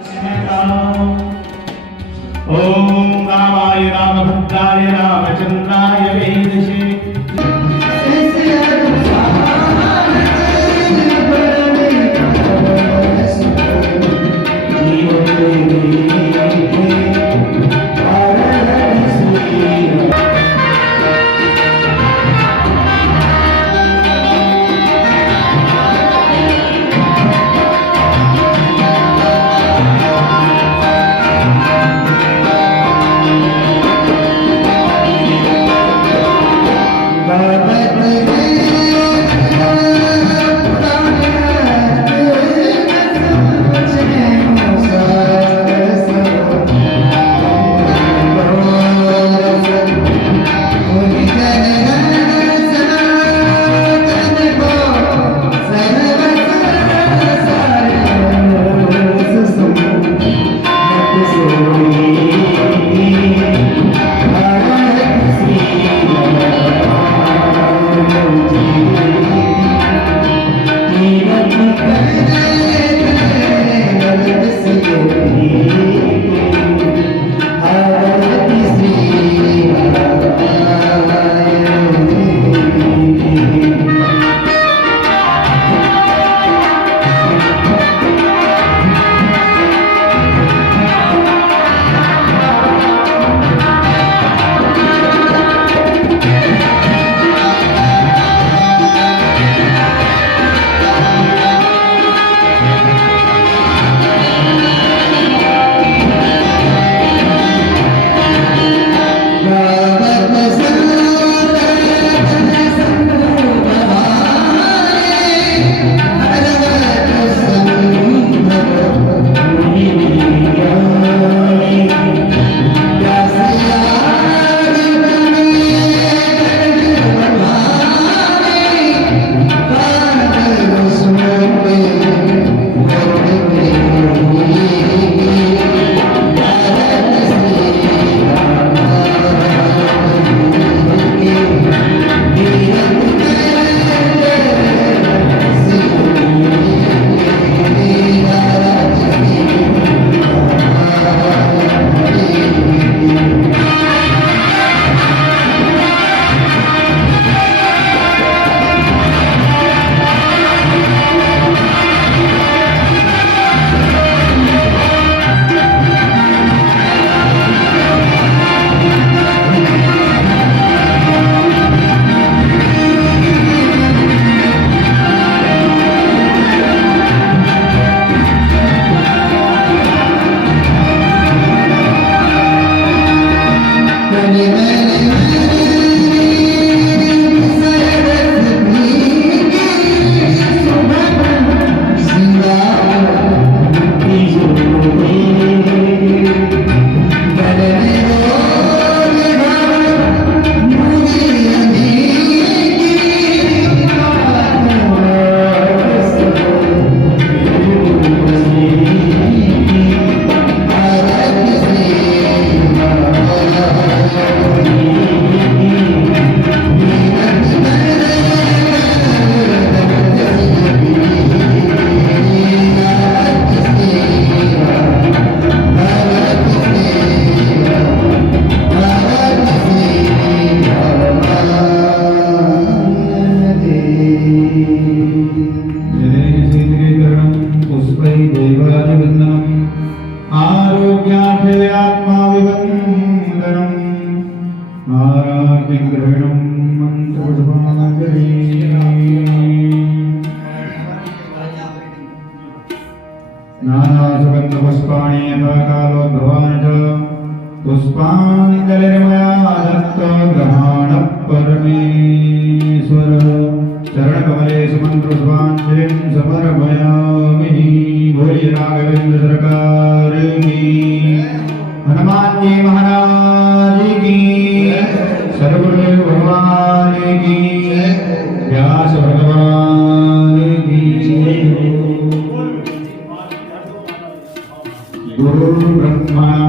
ओम रामाय रामभद्राय रामचंद्राय वेदसे पुष्पाञ्जलिर्मया दत्तग्रहाणः परमेश्वर चरणकमले सुमन्त्रपुष्पाञ्जलिं समर्पयामि। भोले राघवेन्द्र सरकार की, हनुमान जी महाराज की, सद्गुरु भगवान की, व्यास भगवान की। गुरु ब्रह्मा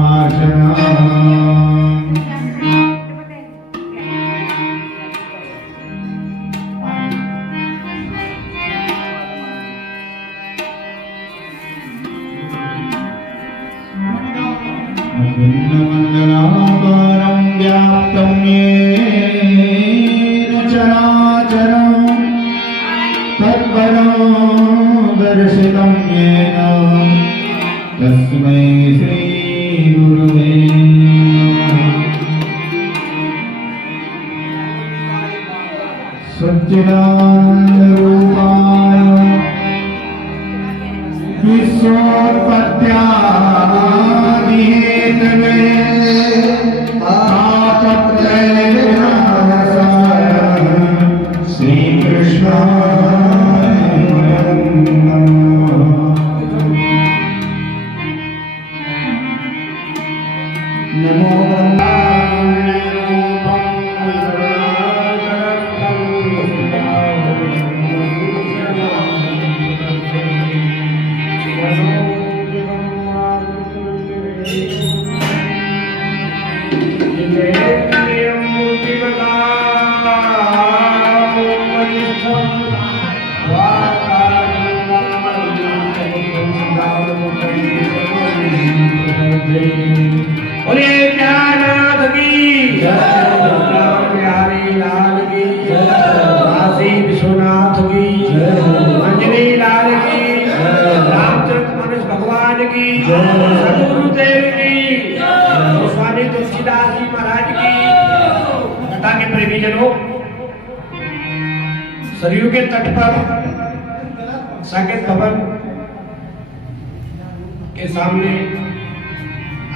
अखण्डमण्डलाकारं व्याप्तं येन चराचरं तत्पदं दर्शितं येन तस्मै श्रीगुरुवे नमः। सच्चिदानन्दरूपाय विश्वोत्पत्त्यादिहेतवे तापत्रयविनाशाय श्रीकृष्णाय नमः। नमो बोले ज्ञानाथ की बिहारी लाल की काशी विश्वनाथ की अंजनी लाल की रामचरित मानस भगवान की सदगुरुदेव की स्वामी तुलसीदास जी महाराज की कथा के प्रेमीजनों, सरयू के तट पर साकेत भवन के सामने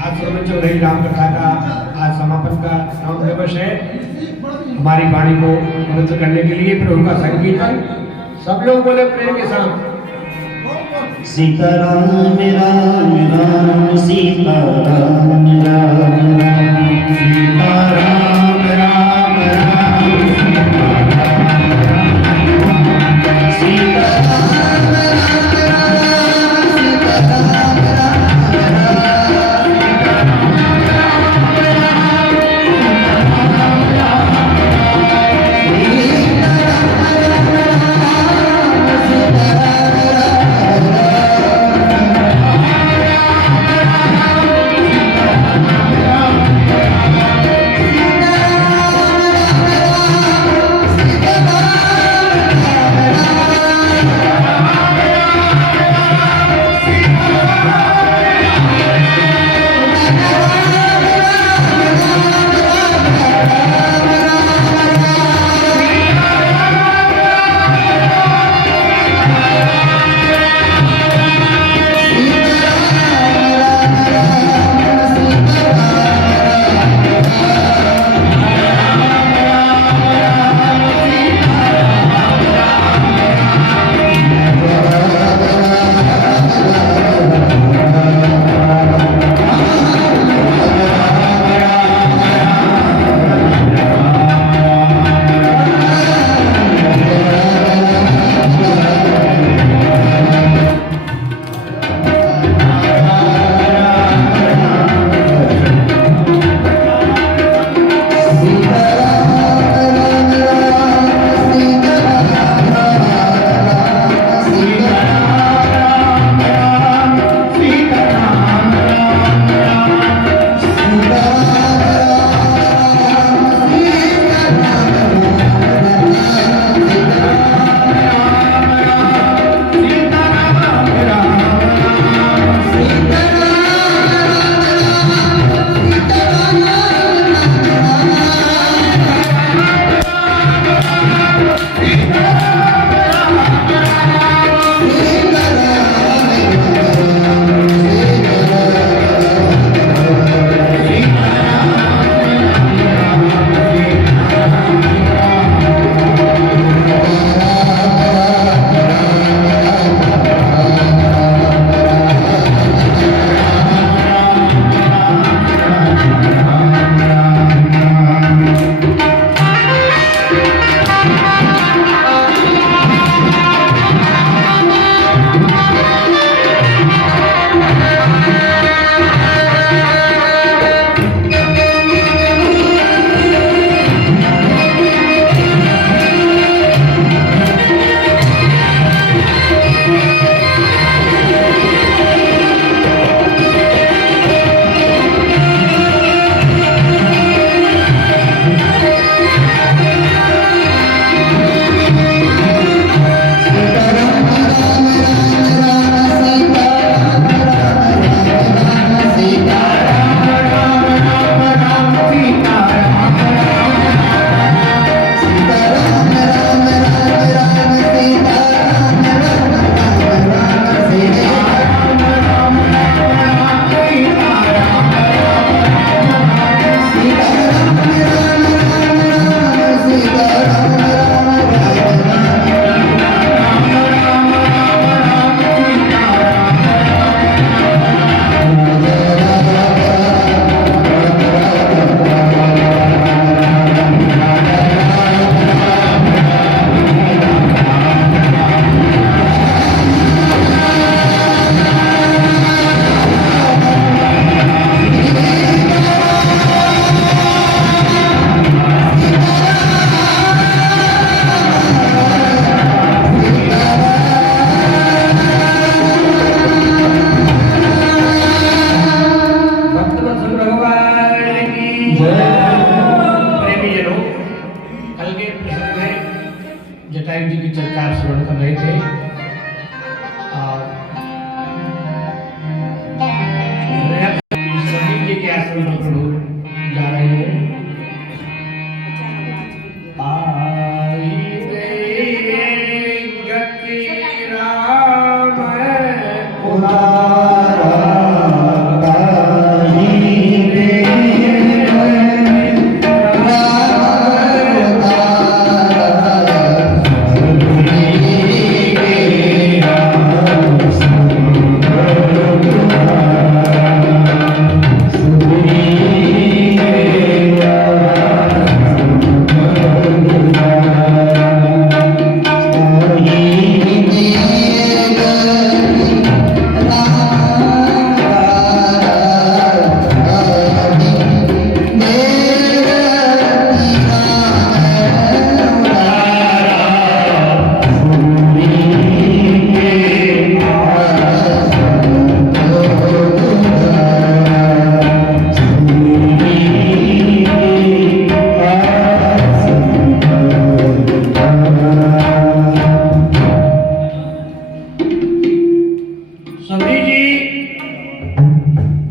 आज श्रवण चल रही राम कथा का आज समापन का नाम दिवस है। हमारी वाणी को पवित्र करने के लिए प्रभु का संकीर्तन सब लोग बोले प्रेम के साथ सीताराम राम राम सीताराम राम राम सीताराम राम राम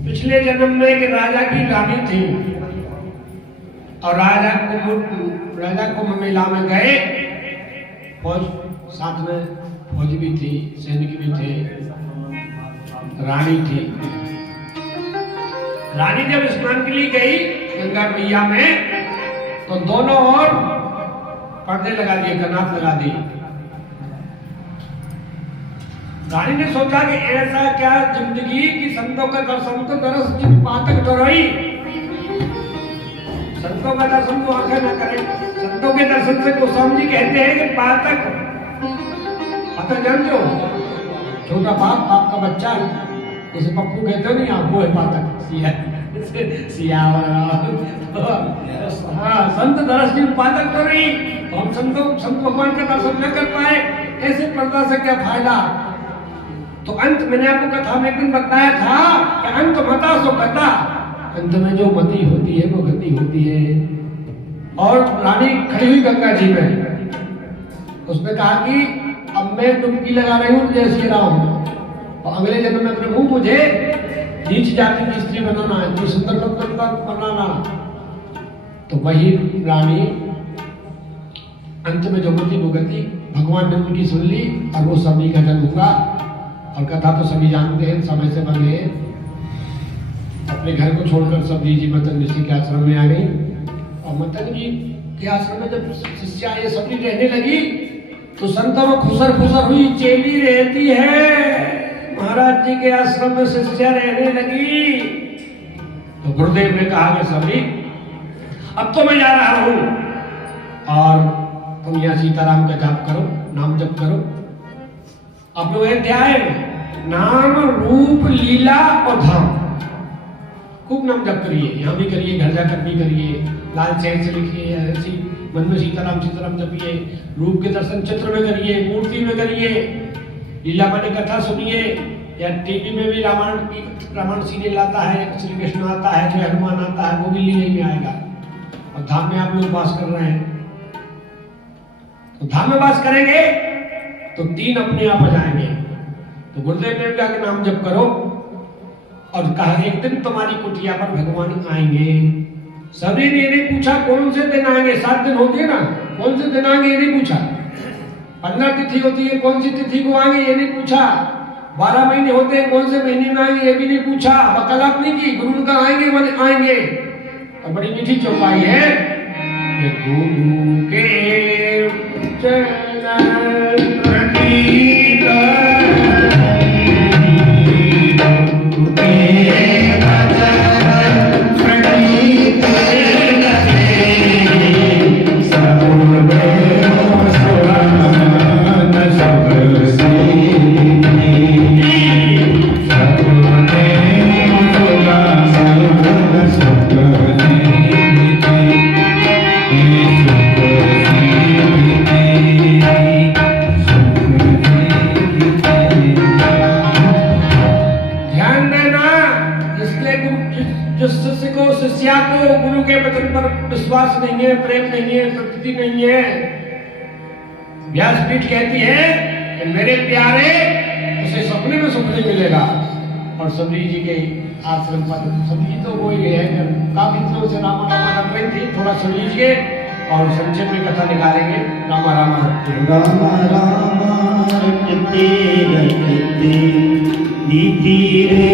पिछले जन्म में एक राजा की रानी थी और राजा कुंभ मेला में गए, फौज साथ में, फौज भी थी, सैनिक भी थे, रानी थी। रानी जब स्नान के लिए गई गंगा मैया में तो दोनों ओर पर्दे लगा दिए, कनात लगा दी। रानी ने सोचा कि ऐसा क्या जिंदगी कि संतों का दर्शन तो दरस जिन पातक डरोई, संतों का दर्शन तो आंखें न करें। संतों के दर्शन से गोस्वामी जी कहते हैं कि पातक, पातक जानते हो, छोटा बाप का बच्चा, जैसे पप्पू कहते हो नहीं आप, वो है पातक, सिया हाँ, संत दरस जिन पातक डरोई। तो हम संत भगवान का दर्शन न कर पाए, ऐसे पर्दा से क्या फायदा। तो अंत मैंने आपको कथा में एक दिन बताया था कि अंत मता सो गता, अंत में जो मति होती है वो गति होती है। और रानी खड़ी हुई गंगा जी में, उसने कहा कि अब मैं डुबकी लगा रही हूँ जय श्री राम, और अगले जन्म में प्रभु मुझे नीच जाति की स्त्री बनाना है, तो सुंदर बनाना। तो वही रानी अंत में जो मति वो गति, भगवान ने उनकी सुन ली और वो सभी का जन्म हुआ। और कथा तो सभी जानते हैं, समय से बने अपने घर को छोड़कर सभी जी मतन ऋषि के आश्रम में आ गई। और मतन जी के आश्रम में जब शिष्या ये सभी रहने लगी तो संतों में खुसर खुसर हुई, चेली रहती है महाराज जी के आश्रम में, शिष्या रहने लगी। तो गुरुदेव ने कहा कि सभी अब तो मैं जा रहा हूं और तुम यहाँ सीताराम का जाप करो, नाम जप करो। आप लोग अध्याय नाम रूप लीला और धाम खूब नाम जप करिए, यहाँ भी करिए, घर जाकर भी करिए, लाल शहर से लिखिए, ऐसी मन में सीताराम सीताराम जपिए, रूप के दर्शन चित्र में करिए, मूर्ति में करिए, लीला माने कथा सुनिए, या टीवी में भी रामायण सीरियल आता है, श्री कृष्ण आता है, जय हनुमान आता है, वो भी लीला में आएगा। और धाम में आप लोग वास कर रहे हैं, तो धाम में वास करेंगे तो तीन अपने आप आ जाएंगे। तो गुरुदेव ने कहा कि नाम जप करो और कहा एक दिन तुम्हारी कुटिया पर भगवान आएंगे। सभी ने ये नहीं पूछा कौन से दिन आएंगे, 7 दिन होती है ना, कौन से दिन आएंगे ये नहीं पूछा। 15 तिथि होती है, कौन सी तिथि को आएंगे ये नहीं पूछा। 12 महीने होते हैं, कौन से महीने में आएंगे ये भी नहीं पूछा। वकालत नहीं की, गुरु का आएंगे माने आएंगे। और बड़ी मीठी चौपाई है, गुरु के चरण प्रतीक विश्वास नहीं है, प्रेम नहीं है, प्रकृति नहीं है। व्यासपीठ कहती है कि मेरे प्यारे उसे सपने में सुख नहीं मिलेगा। और सबरी जी के आश्रम पर सबरी तो वो ही है, काफी दिनों से रामा रामा रख रही थी, थोड़ा सुन लीजिए और संक्षेप में कथा निकालेंगे। रामा रामा रामा रामा रटते रटते दीदी रे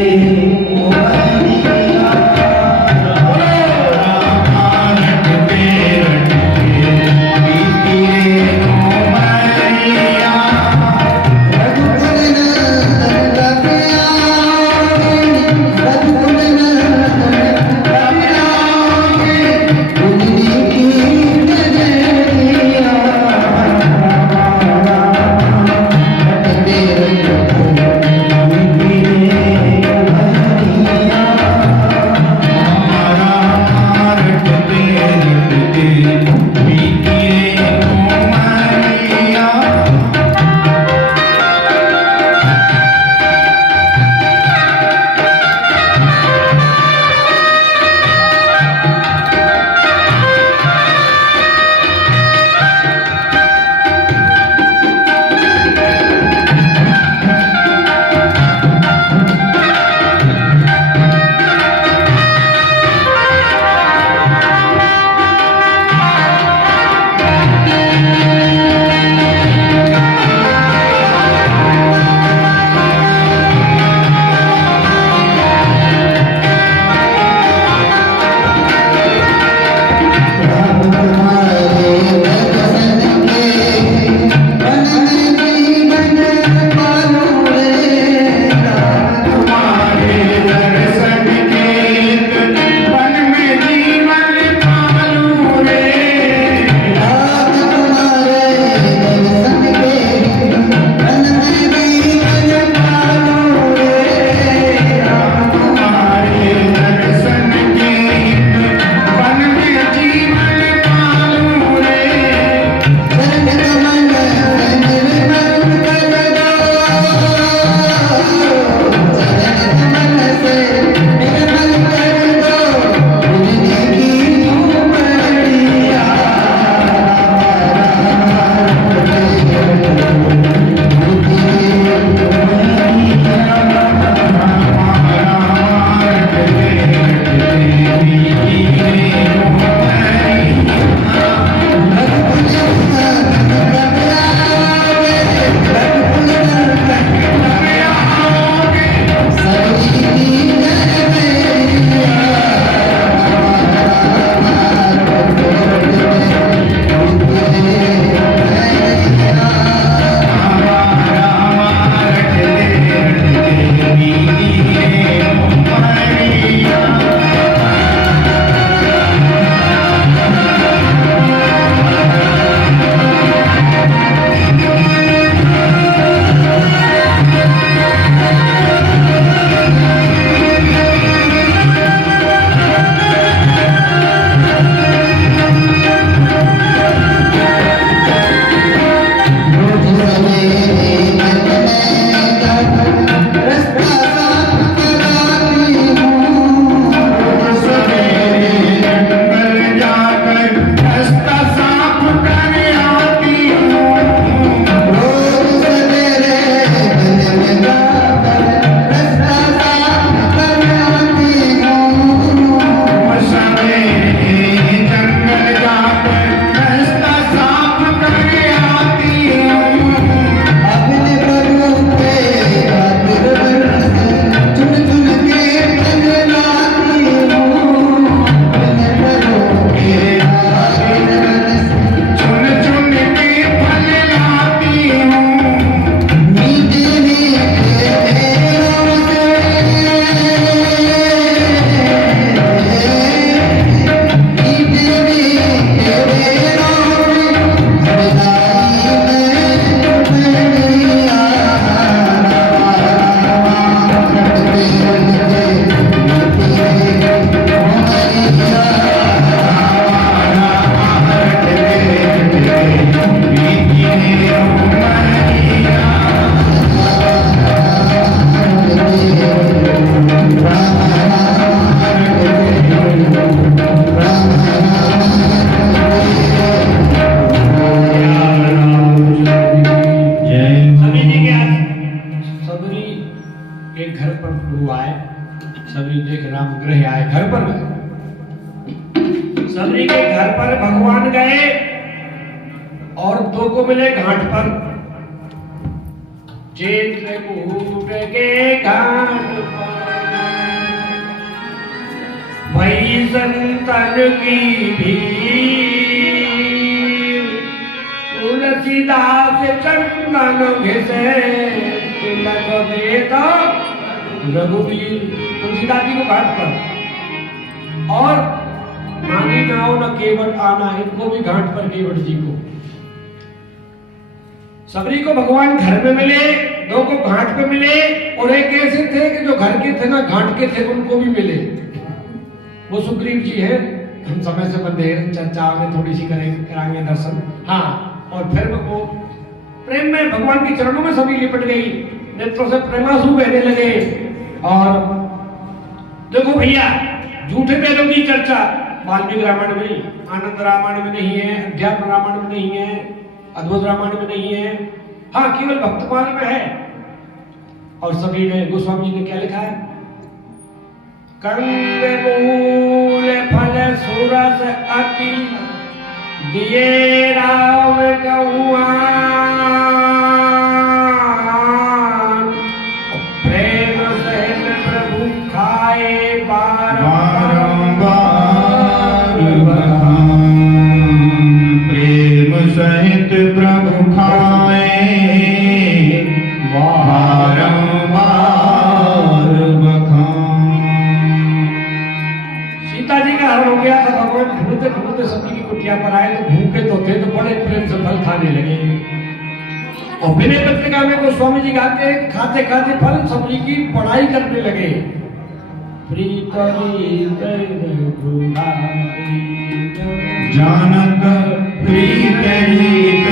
सबरी देख राम गृह आए, घर पर गए। सबरी के घर पर भगवान गए और दो को मिले घाट पर। चित्रकूट के घाट पर भई संतन की भीड़, तुलसीदास चंदन घिसे तिलक देता रघुवीर। तुलसीदास जी को घाट पर और मानी नाव न केवट आना, इनको भी घाट पर केवट जी को। सबरी को भगवान घर में मिले, दो को घाट पे मिले, और एक ऐसे थे कि जो घर के थे ना घाट के थे, उनको भी मिले। वो सुग्रीव जी है, हम समय से बंधे चर्चा में थोड़ी सी कराएंगे दर्शन। हाँ, और फिर वो प्रेम में भगवान के चरणों में सभी लिपट गई, नेत्रों से प्रेमांसु बहने लगे। और देखो भैया, झूठे वेदों की चर्चा वाल्मीकि रामायण में नहीं, आनंद रामायण में नहीं है, अध्यात्म रामायण में नहीं है, अद्भुत रामायण में नहीं है, हाँ केवल भक्तमाल में है। और सभी ने, गोस्वामी जी ने क्या लिखा है? कंद मूल फल सुरस अति दिए राम कहुआन, प्रेम सहित प्रभु खाए बारंबार प्रेम सहित प्रभु खाए बारंबार बखान। सीता जी का हरण हो गया था, भगवान ढूंढते ढूंढते सभी की कुटिया पर आए, तो भूखे तो थे, तो बड़े प्रेम से फल खाने लगे। और विनय पत्रिका में गोस्वामी जी गाते हैं, खाते खाते फल सब्जी की पढ़ाई करने लगे। जानक प्रीत हित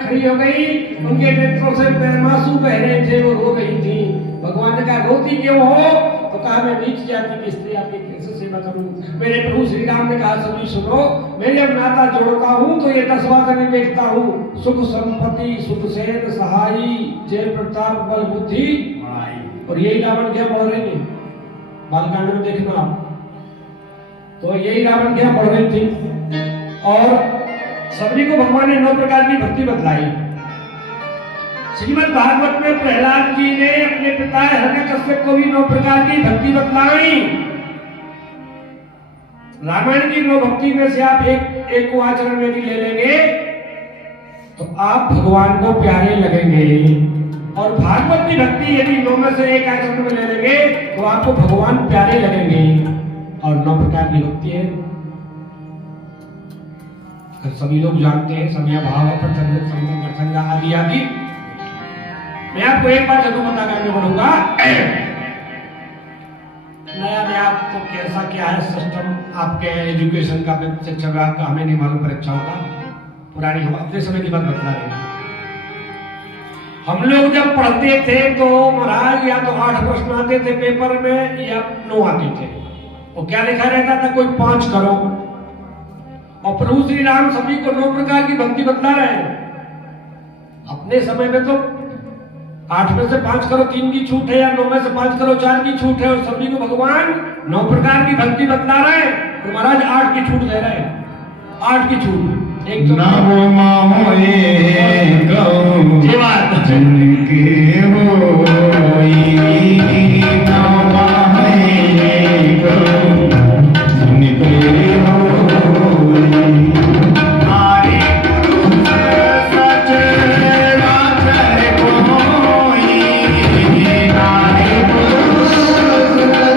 खड़ी हो गई, उनके नेत्रों से प्रेमांसु बह रहे थे, वो रो रही थी। भगवान ने कहा रोती क्यों हो? तो कहा मैं नीच जाति की स्त्री आपकी कैसे सेवा करूं। मेरे प्रभु श्री राम ने कहा सभी सुनो, मैं जब नाता जोड़ता हूं तो ये 10 बातें मैं देखता हूं, सुख संपत्ति सुख सेन सहाई जय प्रताप बल बुद्धि बढ़ाई। और यही रावण क्या बोल रहे थे बालकांड में देखना आप, तो यही रावण क्या बोल रहे थे। और सभी को भगवान ने 9 प्रकार की भक्ति बतलाई। श्रीमद् भागवत में प्रहलाद जी ने अपने पिता हिरण्यकश्यप को भी 9 प्रकार की भक्ति बतलाई। रामायण की 9 भक्ति में से आप एक को आचरण यदि ले लेंगे तो आप भगवान को प्यारे लगेंगे। और भागवत की भक्ति यदि 9 में से एक आचरण में ले लेंगे तो आपको भगवान प्यारे लगेंगे। और 9 प्रकार की भक्ति है, सभी लोग जानते हैं, समय भाव प्रसंग आदि आदि। मैं आपको एक बात जरूर बता के आगे बढ़ूंगा। नया नया तो कैसा क्या है सिस्टम आपके एजुकेशन का, शिक्षा विभाग का, हमें नहीं मालूम, परीक्षाओं का। पुरानी हम अपने समय की बात बता रहे हैं। हम लोग जब पढ़ते थे तो महाराज या तो 8 प्रश्न आते थे पेपर में या 9 आते थे। और क्या लिखा रहता था, कोई 5 करो। और प्रभु श्री राम सभी को 9 प्रकार की भक्ति बतला रहे हैं। अपने समय में तो 8 में से 5 करो 3 की छूट है, या 9 में से 5 करो 4 की छूट है। और सभी को भगवान 9 प्रकार की भक्ति बतला रहे हैं तो महाराज 8 की छूट दे रहे हैं। 8 की छूट एक तो नभो मोए गौ जिनके होई, नभो मोए गौ जिनके होई। नारी पुरुष सच राचर कोई, नारी पुरुष सच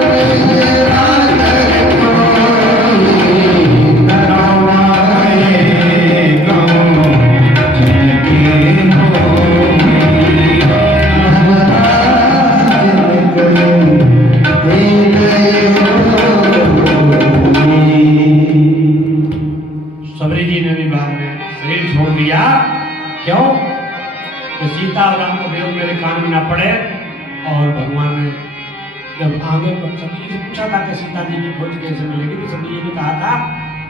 राचर कोई। नभो सबरी जी ने भी बाद में शरीर छोड़ दिया। क्यों? तो सीता और राम को वियोग मेरे कान में ना पड़े। और भगवान ने जब आगे सबरी से पूछा था कि सीता जी की खोज कैसे मिलेगी, तो सबरी जी ने कहा था,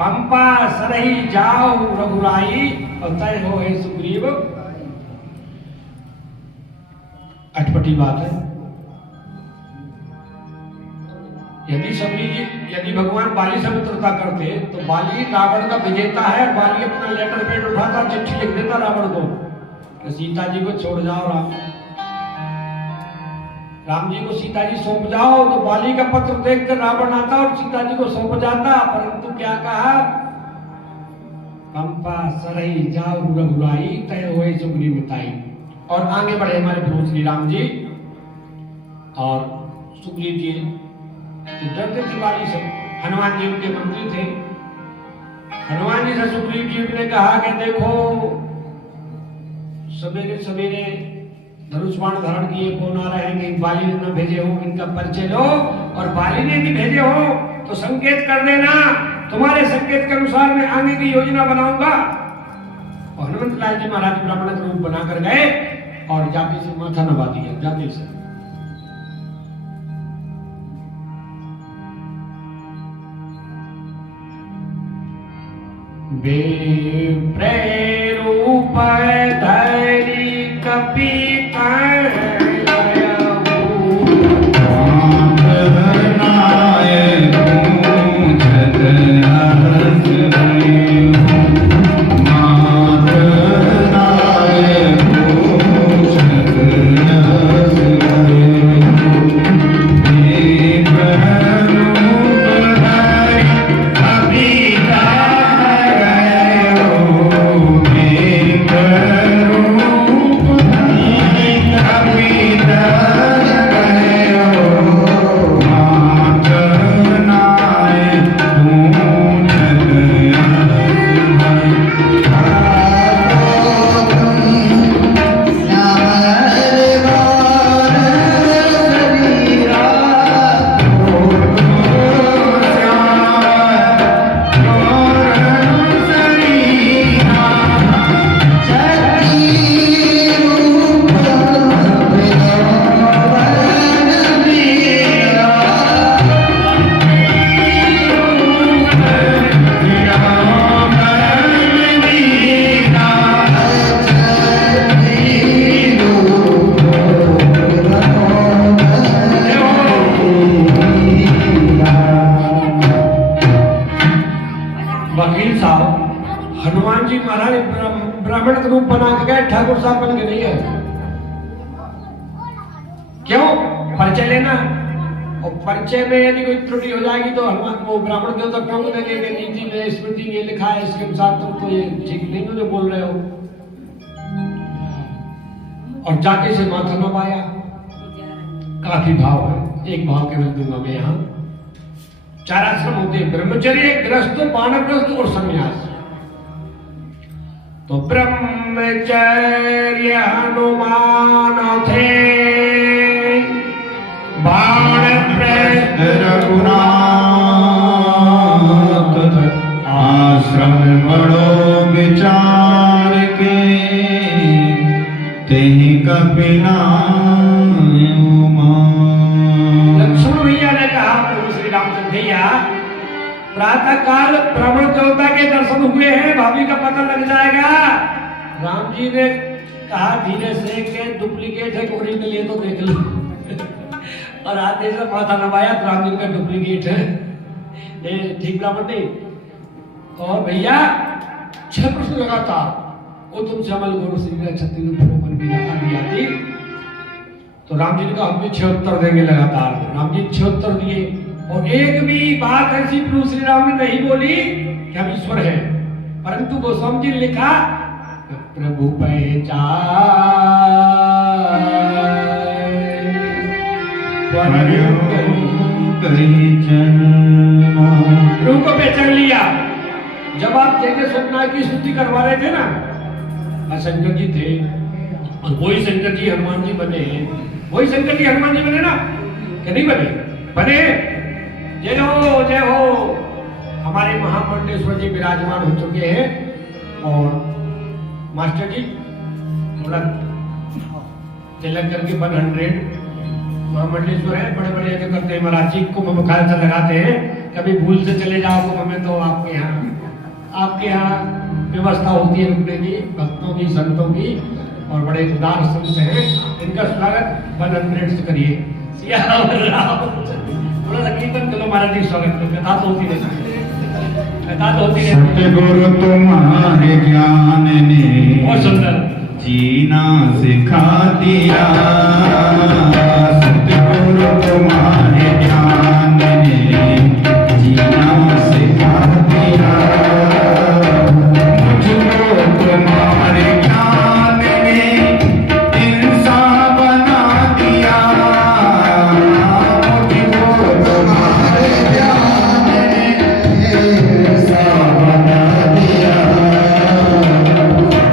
पंपा सरही जाओ रघुराई और तय हो हे सुग्रीव। अटपटी बात है। यदि भगवान बाली से मित्रता करते तो बाली रावण का विजेता है। बाली अपना लेटर पेड उठाता, चिट्ठी लिख देता रावण को कि सीता जी को छोड़ जाओ, राम जी को सीता जी सौंप जाओ। तो बाली का पत्र देखकर रावण आता और सीता जी को सौंप जाता। परंतु क्या कहा, पंपा सरही जाओ रघुराई तय होए सुग्रीव मिताई। और आगे बढ़े हमारे प्रभु श्री राम जी। और सुग्रीव जी डरते थे बाली से। हनुमान जी उनके मंत्री थे। हनुमान जी से सुग्रीव जी ने कहा कि देखो सवेरे सवेरे धनुष बाण धारण किए कौन आ रहे हैं, कि बाली ने न भेजे हो, इनका परिचय लो। और बाली ने भी भेजे हो तो संकेत कर देना, तुम्हारे संकेत के अनुसार मैं आगे की योजना बनाऊंगा। और हनुमंत लाल जी महाराज ब्राह्मण का रूप बनाकर गए और जाति से माथा नवा दिया। जाति से रूप धरी कपि ब्राह्मण का रूप बना के गए, ठाकुर साहब बन के नहीं है। क्यों? परिचय लेना। और परिचय में यदि कोई त्रुटि हो जाएगी तो हनुमान वो ब्राह्मण देवता टोक देंगे कि नीति में स्मृति में लिखा है इसके अनुसार तुम तो ये ठीक नहीं हो जो बोल रहे हो। और जाके से माथा न पाया, काफी भाव है, एक भाव केवल दूंगा मैं यहाँ। 4 आश्रम होते हैं, ब्रह्मचर्य, गृहस्थ, वानप्रस्थ और संन्यास। तो ब्रह्मचर्य हनुमान थे, वानप्रस्थ रघुनाथ, आश्रम बड़ो विचार के, तेहि कपिलायुमा। लक्ष्मण भैया ने कहा प्रभु श्री रामचंद्र भैया, प्रातः काल ब्राह्मण देवता के दर्शन हुए हैं, भाभी का पता लग जाएगा। राम जी ने कहा धीरे से कि डुप्लीकेट है, ओरिजिनल ये तो देख लो। और आते से माथा नवाया तो राम जी का डुप्लीकेट है, ये ठीक ब्राह्मण नहीं। और भैया 6 प्रश्न लगातार, वो तुमसे अमल गुरु श्री छत्तीस मन भी आती। तो राम जी ने कहा हम भी 6 उत्तर देंगे लगातार। राम जी 6 उत्तर दिए और एक भी बात ऐसी प्रभु श्री राम ने नहीं बोली कि हम ईश्वर हैं, परंतु गोस्वामी जी ने लिखा प्रभु प्रभु को पहचान लिया। जब आप जैसे सत्यनारायण की स्तुति करवा रहे थे ना, शंकर जी थे और वही शंकर जी हनुमान जी बने, वही शंकर जी हनुमान जी बने ना, कि नहीं बने? बने। जय हो जय हो। हमारे महामंडलेश्वर जी विराजमान हो चुके हैं। और मास्टर जी थोड़ा तिलक करके 100 महामंडलेश्वर है, बड़े बड़े ऐसे करते हैं महाराज जी को मुखाल से लगाते हैं, कभी भूल से चले जाओ तो हमें तो आपके यहाँ व्यवस्था होती है रुकने की, भक्तों की, संतों की, और बड़े उदार संत हैं। इनका स्वागत 100 से करिए। थोड़ा सा कीर्तन करो महाराज जी, स्वागत करो। कथा तो होती रहती है, कथा तो होती रहती है। सतगुरु तुम्हारे ज्ञान ने बहुत सुंदर जीना सिखा दिया, सतगुरु तुम्हारे ज्ञान ने जीना सिखा दिया, मुझको तुम्हारे ज्ञान ने इंसान बना दिया, मुझको तुम्हारे ज्ञान ने इंसान बना दिया,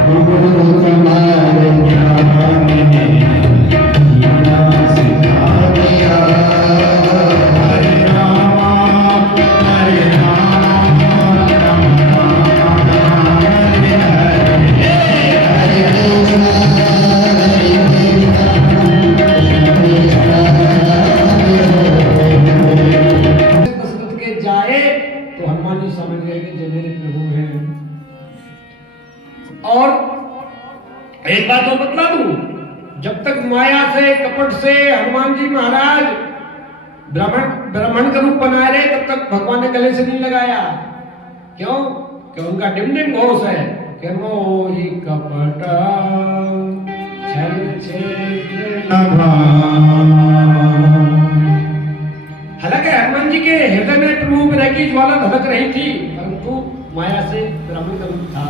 गुरु तुम्हारे ज्ञान ने जीना सिखा दिया। हरे राम हरे राम राम राम हरे हरे, हरे कृष्ण हरे दशरथ के जाए तो हनुमान जी समझ गए कि जो मेरे प्रभु हैं। और एक बात और बतला दूं, जब तक माया से, कपट से हनुमान जी महाराज ब्राह्मण का रूप बनाए रहे, तब तक भगवान ने गले से नहीं लगाया। क्यों? कि उनका डिमडिम घोष है कि मोहि कपट छल छेद। हालांकि हनुमान जी के हृदय में प्रभु विरह की ज्वाला धधक रही थी, परंतु माया से ब्राह्मण का रूप था।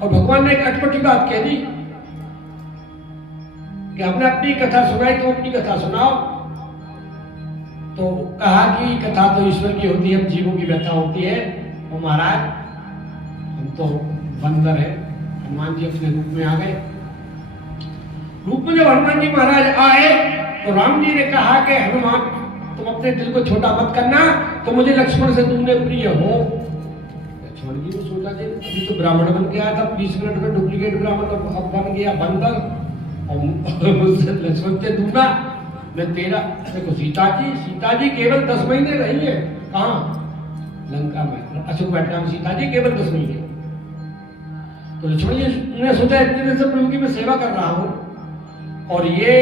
और भगवान ने एक अटपटी बात कह दी कि हमने अपनी कथा सुनाई तो अपनी कथा सुनाओ। तो कहा कि कथा तो ईश्वर की होती है, हम जीवों की व्यथा होती है। और महाराज हम तो बंदर है। हनुमान जी अपने रूप में आ गए। रूप में जब हनुमान जी महाराज आए तो राम जी ने कहा कि हनुमान तुम अपने दिल को छोटा मत करना, तो मुझे लक्ष्मण से तुमने प्रिय हो। लक्ष्मण जी ने सोचा कि अभी तो ब्राह्मण बन के आया था, 20 मिनट में डुप्लीकेट ब्राह्मण अब बन गया बंदर, और मुझसे लक्ष्मण से दूंगा मैं तेरा। देखो सीता जी केवल 10 महीने रही है, कहाँ? लंका में, अशोक वाटिका में सीता जी केवल 10 महीने। तो लक्ष्मण जी ने सोचा इतने दिन से प्रभु की मैं सेवा कर रहा हूँ, और ये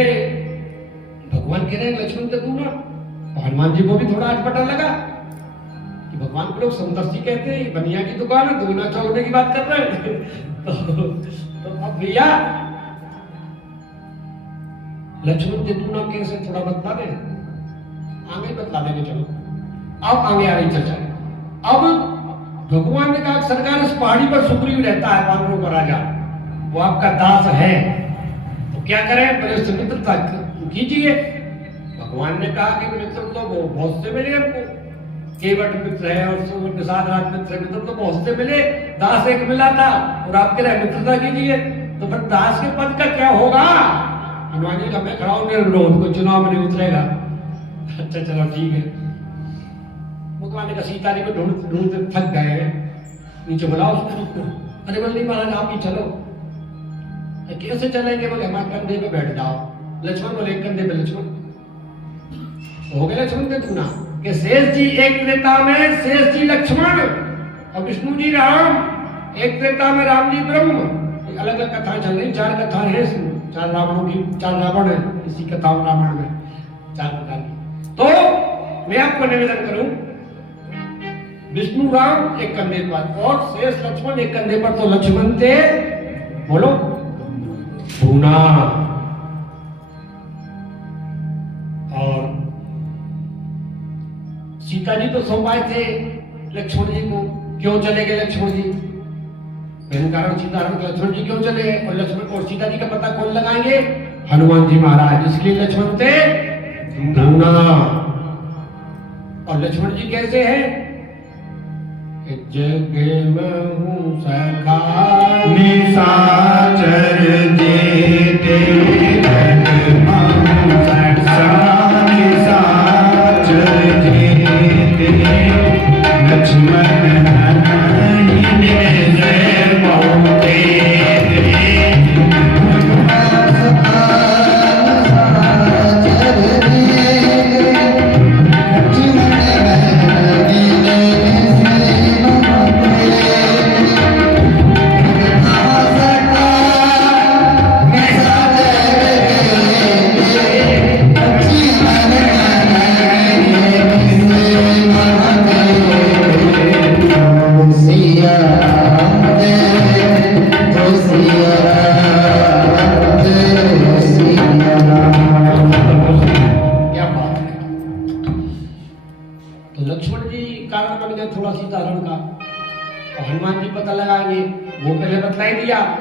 भगवान कह रहे हैं लक्ष्मण से दूंगा। हनुमान जी को भी थोड़ा अटपटा लगा कि भगवान को लोग समदर्शी कहते हैं, बनिया की दुकान है, दुगना चौगने की बात कर रहे हैं। तो अब भैया लक्ष्मण से दूना कैसे, थोड़ा बता दे। आगे बतला देंगे, चलो अब आगे आ रही चर्चा। अब भगवान ने कहा सरकार इस पहाड़ी पर सुग्रीव रहता है, वानरों का राजा, वो आपका दास है, तो क्या करें, पहले उससे मित्रता कीजिए। भगवान ने कहा कि मित्र तो वो बहुत से मिले हमको, केवट मित्र है और निषाद राज मित्र, मित्र तो बहुत से मिले, दास एक मिला था और आपके लिए मित्रता कीजिए। तो फिर दास के पद का क्या होगा? हनुमान जी का मैं खड़ा हूं निर्विरोध, को चुनाव में नहीं उतरेगा। अच्छा चलो ठीक है। भगवान ने कहा सीता जी को ढूंढते ढूंढते थक गए, नीचे बुलाओ उसको। अरे बल्ली महाराज आप ही चलो। कैसे चलेंगे? बोले हमारे कंधे पे बैठ जाओ। लक्ष्मण बोले कंधे पे लक्ष्मण हो गए। लक्ष्मण के तुना कि शेष जी एक त्रेता में शेष जी लक्ष्मण और विष्णु जी राम, एक त्रेता में राम जी ब्रह्म। अलग अलग कथाएं चल रही, 4 कथाएं हैं इसमें, 4 रावणों की, 4 रावण है इसी कथाओं रामायण में, 4 प्रकार की। तो मैं आपको निवेदन करूं, विष्णु राम एक कंधे पर और शेष लक्ष्मण एक कंधे पर, तो लक्ष्मण थे बोलो पूना। और सीता जी तो सो पाए थे लक्ष्मण जी को, क्यों चले गए लक्ष्मण जी? पहले कारण सीताराम लक्ष्मण जी क्यों चले गए? और लक्ष्मण और सीता जी का पता कौन लगाएंगे? हनुमान जी महाराज। इसलिए लक्ष्मण थे पूना। और लक्ष्मण जी कैसे हैं? जग में हूँ सखा निशाचर जेते लक्ष्मण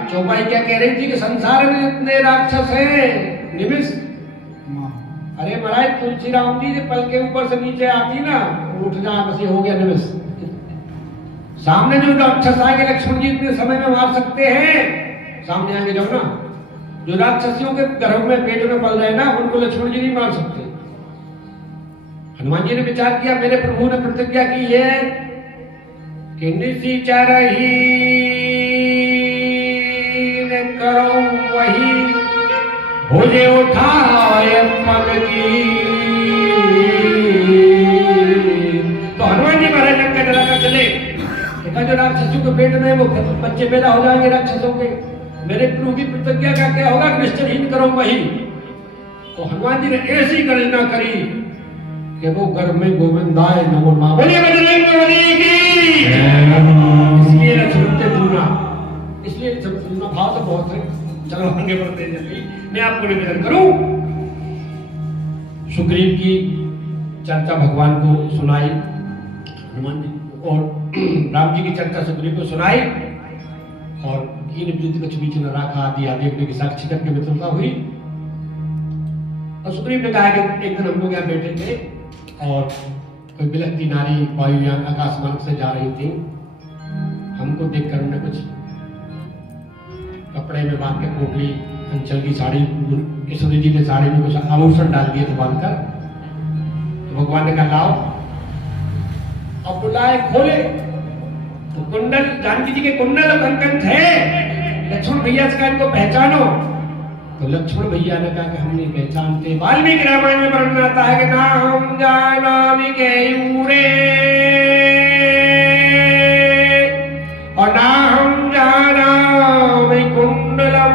चौपाई क्या कह रही थी कि संसार में इतने राक्षस हैं निमिष। अरे महाराज तुलसी राम जी पल के ऊपर से नीचे आती ना, उठ जा बस ये हो गया निमिष। सामने जो राक्षस आएंगे लक्ष्मण जी इतने समय में मार सकते हैं, सामने आगे जाओ ना, जो राक्षसियों के गर्भ में पेट में पल रहे ना उनको लक्ष्मण जी नहीं मार सकते। हनुमान जी ने विचार किया, मेरे प्रभु ने प्रतिज्ञा की है कि निशिचर ही करो वही भुजे उठाए पग की। तो हनुमान जी महाराज लंका जलाकर चले। देखा जो राक्षसों के पेट में वो बच्चे पैदा हो जाएंगे राक्षसों के, मेरे प्रभु की प्रतिज्ञा का क्या होगा? निश्चलहीन करो वही। तो हनुमान जी ने ऐसी गर्जना करी कि वो गर्भ में गोविंदाय नमो नमः बोलिए बजरंगबली की। इसलिए लक्ष्मण से दूना, इसलिए दूना भाव तो बहुत है। चलो आगे बढ़ते हैं जल्दी। मैं आपको निवेदन करूं, सुग्रीव की चर्चा भगवान को सुनाई हनुमान जी, और राम जी की चर्चा सुग्रीव को सुनाई, और कीन बीच में राखा आदि आदि की साक्षी करके मित्रता हुई। और सुग्रीव ने कहा कि एक दिन हम लोग यहाँ बैठे थे और कोई बिलखती नारी वायुयान आकाश मार्ग से जा रही थी। हमको देखकर उन्हें कुछ कपड़े में बांध के पोटली, अंचल की साड़ी, किशोरी जी ने साड़ी में कुछ आभूषण डाल दिए थे बांधकर। तो भगवान ने कहा लाओ, अब बुलाए खोले तो कुंडल, जानकी जी के कुंडल और कंकण थे। लक्ष्मण भैया से कहा इनको पहचानो। तो लक्ष्मण भैया ने कहा कि हम नहीं पहचानते। वाल्मीकि रामायण में वर्णन आता है कि ना हम जानामि केयूरे और ना हम जानामि कुंडलम।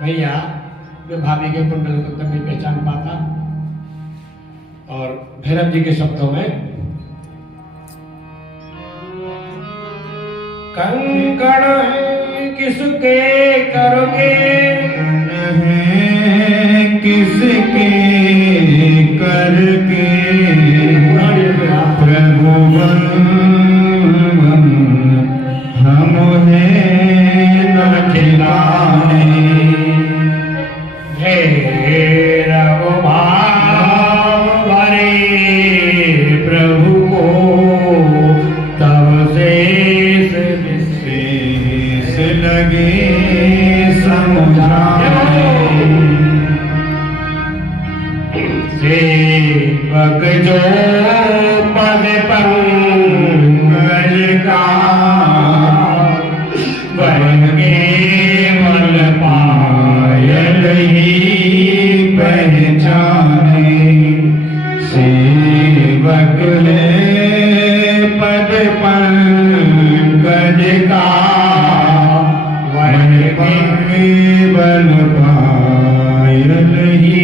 भैया मैं भाभी के कुंडल को कभी पहचान पाता। और भैरव जी के शब्दों में कंकण है किसके करोगे, किस लगे समझाए। सेवक जो पद पंकज का वह केवल पायल ही पहचाने। सेवक है पद पंकज का वह केवल पायल ही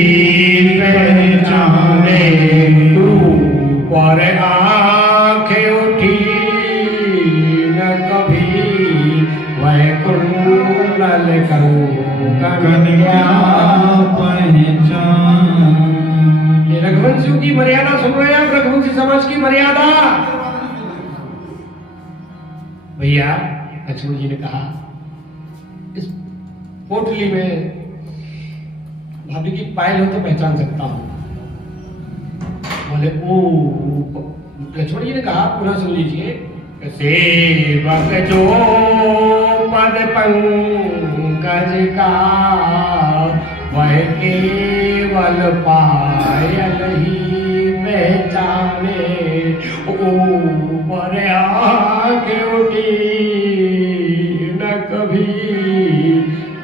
पहचाने। पर आंखें उठी न कभी वह कुंडल कंकन क्या पहचान। ये रघुवंशियों की मर्यादा सुन रहे हैं आप, रघुवंशी समाज की मर्यादा। भैया लक्ष्मण जी ने कहा इस पोटली में भाभी की पायल हो तो पहचान सकता हूं। बोले ओ, लक्ष्मण जी ने कहा पुनः सुन लीजिए। सेवक जो पद पंकज का वह केवल पायल ही पहचाने। ऊपर आके उठी न कभी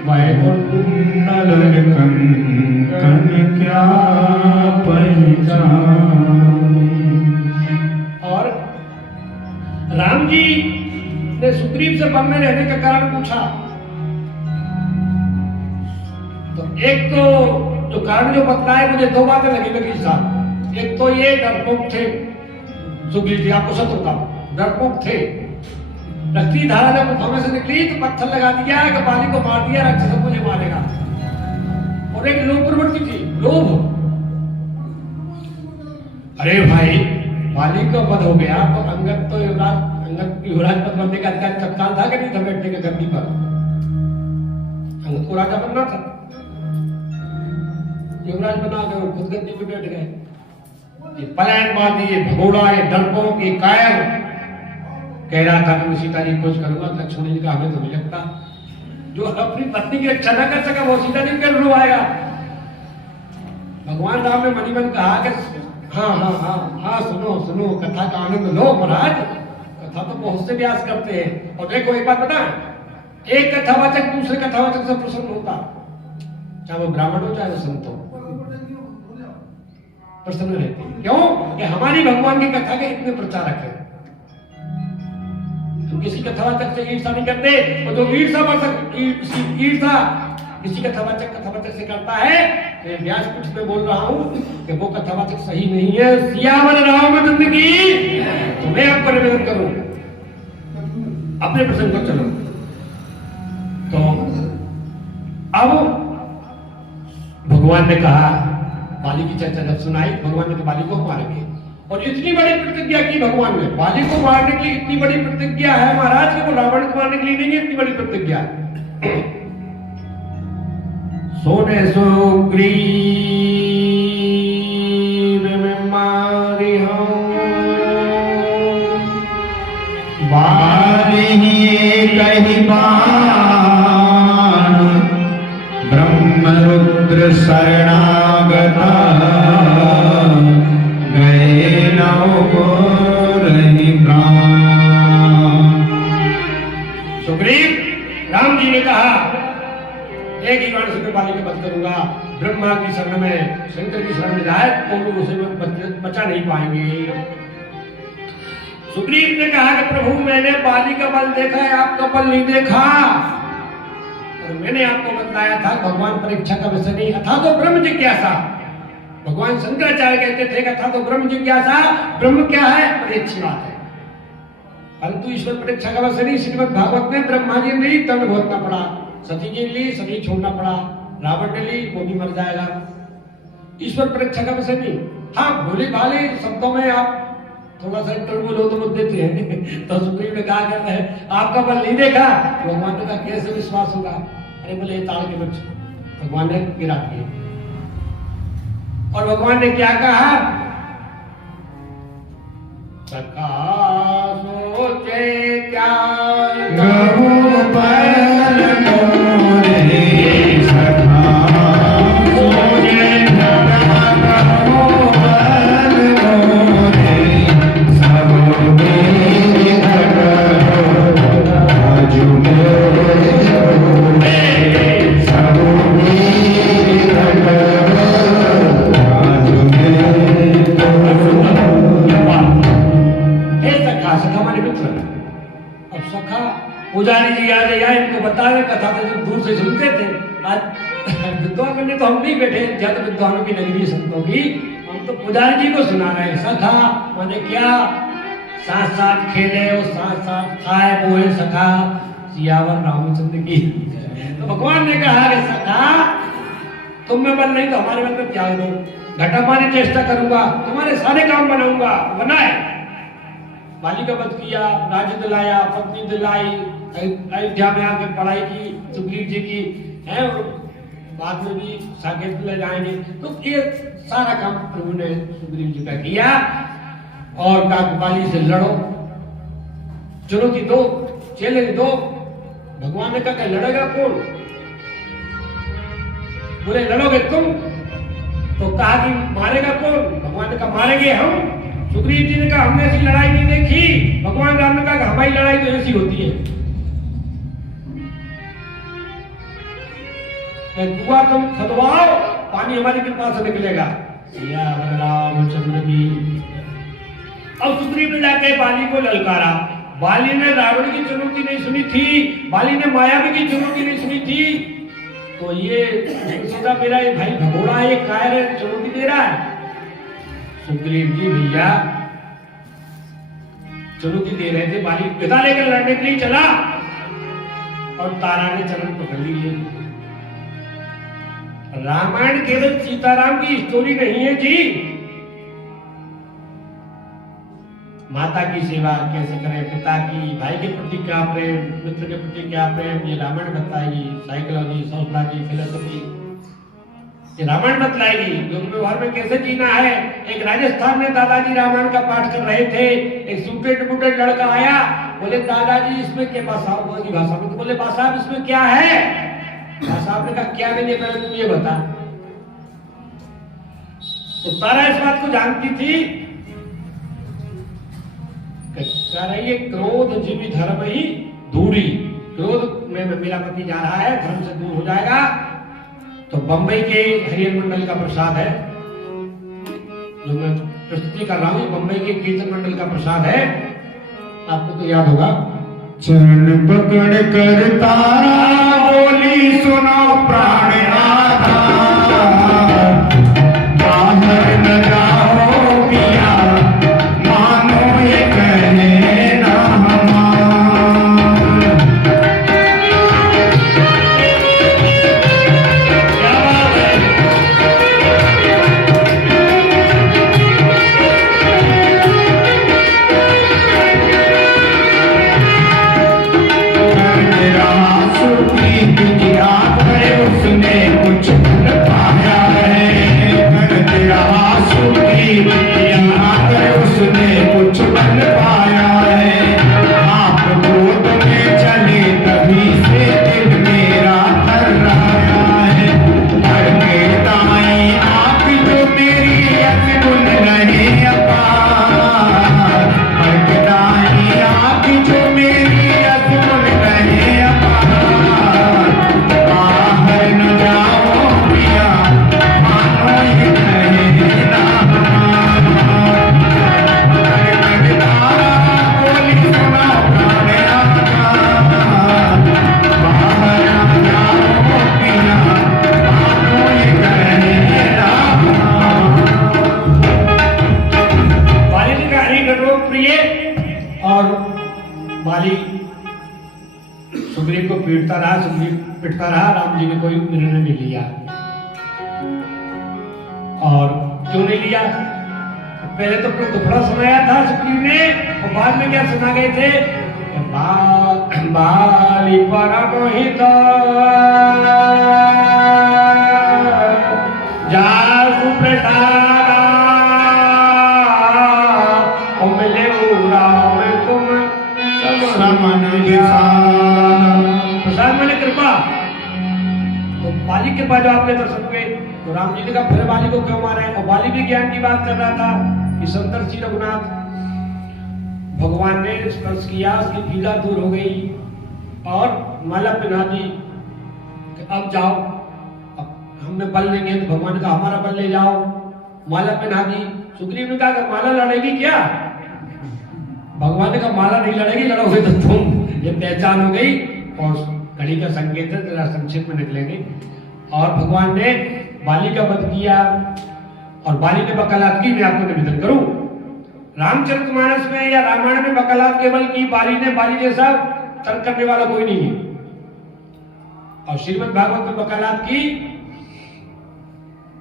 वह कुंडल कंकन क्या पहचाने। और राम जी ने सुग्रीव से वन में रहने का कारण पूछा। तो एक तो जो कारण जो बतलाए मुझे दो बातें लगी साथ। एक तो ये डरपोक थे सुग्रीव जी, आपको शत्रु का डरपोक थे। रक्ती धारा जब मुखों में से निकली तो पत्थर लगा दिया कि बाली को मार दिया, राक्षस मुझे मारेगा। और एक लोभ प्रवृत्ति थी, लोभ। अरे भाई बाली का वध हो गया तो अंगद तो युवराज पद बनने का अधिकार तत्काल था कि नहीं था बैठने के गद्दी पर। अंगद को राजा बनना था, युवराज बना गए और खुद गद्दी पे बैठ गए। ये पलायनवादी, ये भगोड़ा, ये डरपोक, ये कायर कह रहा था कि मैं सीता जी खोज करूंगा। लक्ष्मण जी का हमें तो नहीं लगता जो अपनी पत्नी की रक्षा न कर सका वो सीता जी कर रू आएगा। भगवान राम ने मनी मन कहा कि हाँ हाँ हाँ हाँ सुनो सुनो कथा का आनंद लो महाराज। कथा तो बहुत से व्यास करते हैं। और देखो एक बात बता, एक कथावाचक दूसरे कथावाचक से प्रसन्न होता, चाहे वो ब्राह्मण हो चाहे वो संत हो, प्रसन्न रहते। क्यों कि हमारी भगवान की कथा के इतने प्रचारक हैं। हम किसी कथावाचक से ईर्षा नहीं करते। और जो ईर्षा किसी कथावाचक से करता है, मैं व्यासपीठ में बोल रहा हूं कि वो कथावाचक सही नहीं है। सियावर रामचंद्र की तो मैं आपको निवेदन करूं, अपने प्रसंग पर चलो। तो अब भगवान ने कहा, बाली की चर्चा जब सुनाई, भगवान ने बाली को मारेंगे। और इतनी बड़ी प्रतिज्ञा की भगवान ने, बाली को मारने के लिए इतनी बड़ी प्रतिज्ञा है महाराज कि वो रावण को मारने के लिए नहीं है, इतनी बड़ी प्रतिज्ञा। सोने सुग्रीव में मारी हूं बाली कही बाण ब्रह्म रुद्र शरणागता गए नौ को रही प्राण। सुग्रीव, राम जी ने कहा एक ही बाण से मैं बाली को वध करूंगा। ब्रह्मा की शरण में, शंकर की शरण में जाए तो लोग उसे बचा नहीं पाएंगे। सुग्रीव ने कहा कि प्रभु मैंने बाली का बल देखा है, आपका बल नहीं देखा। और मैंने आपको बताया था भगवान परीक्षा का विषय नहीं, अथा तो ब्रह्म जिज्ञासा। भगवान शंकराचार्य कहते थे कि अथा तो ब्रह्म जिज्ञासा। ब्रह्म क्या है? बड़ी अच्छी बात है, परंतु ईश्वर परीक्षा का विषय नहीं। श्रीमद् भागवत में ब्रह्मा जी ने दंड भोगना पड़ा, सती जी ली, सती छोड़ना पड़ा, रावण ने ली, वो भी मर जाएगा। ईश्वर परीक्षा का विषय नहीं। हाँ भोले भाले शब्दों में आप थोड़ा सा इंटरव्यू लो तो मुझे देते हैं। तो सुग्रीव ने कहा करता है आपका बल नहीं देखा। भगवान ने कहा कैसे विश्वास होगा? अरे बोले ताड़ के वृक्ष भगवान ने गिरा दिए। और भगवान ने क्या कहा? सखा सोचे क्या गहु पर हमारे मित्र हैं। अब सखा पुजारी जी आ गया, इनको बता रहे कथा तो जो दूर से सुनते थे। आज विद्वान बनने तो हम नहीं बैठे, जब विद्वानों की नगरी संतों की, हम तो पुजारी जी को सुना रहे। सखा माने क्या, साथ साथ खेले और साथ साथ खाए बोए सखा, सियावर रामचंद्र की। तो भगवान ने कहा कि सखा तुम में बल नहीं तो हमारे बल में त्याग दो, घटा मारने चेष्टा करूंगा, तुम्हारे सारे काम बनाऊंगा। बनाए, बाली का वध किया, राज्य दिलाया, पत्नी दिलाई, अयोध्या में आकर पढ़ाई की सुग्रीव जी की है, बाद में भी साकेत ले जाएंगे। तो ये सारा काम प्रभु ने सुग्रीव जी का किया और कहा बाली से लड़ो, चुनौती दो, चैलेंज दो। भगवान ने कहा लड़ेगा कौन? बोले लड़ोगे तुम। तो कहा कि मारेगा कौन? भगवान ने कहा मारेंगे हम। सुग्रीव जी ने कहा हमने ऐसी लड़ाई नहीं देखी। भगवान राम ने कहा कि हमारी लड़ाई तो ऐसी होती है, कुआं तुम खदवाओ, पानी हमारी कृपा से निकलेगा। रामचंद्र की। अब सुग्रीव ने जाके बाली को ललकारा। बाली ने रावण की चुनौती नहीं सुनी थी, बाली ने मायावी की चुनौती नहीं सुनी थी। तो ये सीधा मेरा ये भाई भगोड़ा है, ये कायर है, चुनौती दे रहा है। सुग्रीव जी भैया चुनौती दे रहे थे, बाली पिता लेकर लड़ने के लिए चला और तारा ने चरण पकड़ लिए। रामायण केवल सीताराम की स्टोरी नहीं है जी। माता की सेवा कैसे करें, पिता की, भाई के प्रति क्या प्रेम, मित्र के प्रति क्या प्रेम, ये रामायण बताएगी। साइकोलॉजी, सोशलॉजी, फिलोसफी ये रामायण बतलाएगी। लोक व्यवहार में कैसे जीना है। एक राजस्थान में दादाजी रामायण का पाठ कर रहे थे, एक सुटेड बुटेड लड़का आया, बोले दादाजी इसमें क्या भाषा में, तो बोले साहब इसमें क्या है? साहब ने कहा क्या नहीं है, पहले तुम ये बता। तो तारा इस बात को जानती थी, कह रही है क्रोध जीवी धर्म ही दूरी, क्रोध में मेरा पति जा रहा है, धर्म से दूर हो जाएगा। तो बंबई के हरिहर मंडल का प्रसाद है जो मैं प्रस्तुति कर रहा हूँ, बंबई के कीर्तन मंडल का प्रसाद है, आपको तो याद होगा। चरण पकड़ कर तारा बोली सुनो प्राणनाथ, बाहर न जाओ पिया, मानो ये कहने ना हमार। उसने कुछ न पाया है, तेरा उसने कुछ बन पाया है। आप गोद में चले तभी से दिल मेरा थर्राया है। के दाई आप जो मेरी अनगुन रहे अपार, के दाई आप जो मेरी अनगुन रहे अपार। बाहर न जाओ पिया, मानो ये कहने ना हमार। तारा बोली सुनो प्राणनाथ, बाहर न जाओ पिया, मानो ये कहने ना हमार। बाली जी का हरि गणों प्रिय। और बाली सुग्रीव को पीटता रहा, सुग्रीव पिटता रहा, राम जी ने कोई निर्णय नहीं लिया। और क्यों नहीं लिया? पहले तो अपना दुखड़ा सुनाया था सुग्रीव ने, और बाद में क्या सुना गए थे? बाली परम हित जासु प्रसाद, मिले राम तुम समन विशाल। प्रसाद मैंने कृपा। तो बाली के बाद जो आपके दर्शन हुए, तो राम जी ने कहा फिर बाली को क्यों मारे? और बाली भी ज्ञान की बात कर रहा था कि संतर्षि रघुनाथ, भगवान ने स्पर्श किया, उसकी पीड़ा दूर हो गई और माला पहना दी कि अब जाओ, अब हमें बल नहीं है। तो भगवान का हमारा बल ले जाओ, माला पहना दी। सुग्रीव ने कहा माला लड़ेगी क्या? भगवान ने कहा माला नहीं लड़ेगी, लड़ोगे तो तुम, ये पहचान हो गई। और घड़ी का संकेत है, जरा संक्षिप्त में निकलेंगे। और भगवान ने बाली का वध किया और बाली ने वकालत की। मैं आपको निवेदन करूं, रामचरितमानस में या रामायण में वकालत केवल की बाली ने, बाली जैसा तर्क करने वाला कोई नहीं है। और श्रीमद् भागवत में वकालत की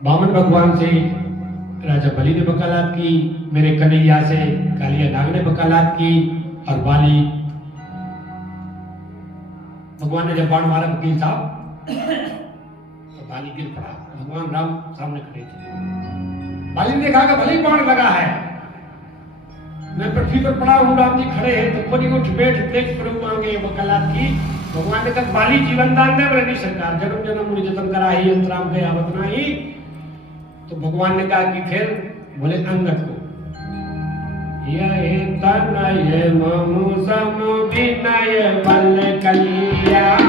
वामन भगवान से, राजा बलि ने वकालत की, मेरे कन्हैया से कालिया नाग ने वकालत की, और बाली भगवान ने जब बाण मारा वकील साहब तो बाली गिर पड़ा। भगवान राम सामने खड़े थे। बाली ने देखा कि भले ही बाण लगा है, मैं पृथ्वी पर पड़ा हूँ, राम जी खड़े हैं, तो कोई उठ बैठ देख पड़े मांगे वकालत की। भगवान ने कहा बाली जीवन दान दे, बोले नहीं सरकार, जन्म जन्म मुझे जतन करा ही, अंतराम के आवत नहीं। तो भगवान ने कहा कि फिर, बोले अंगद को, यह तनय ममु सम विनय बल कल्याण,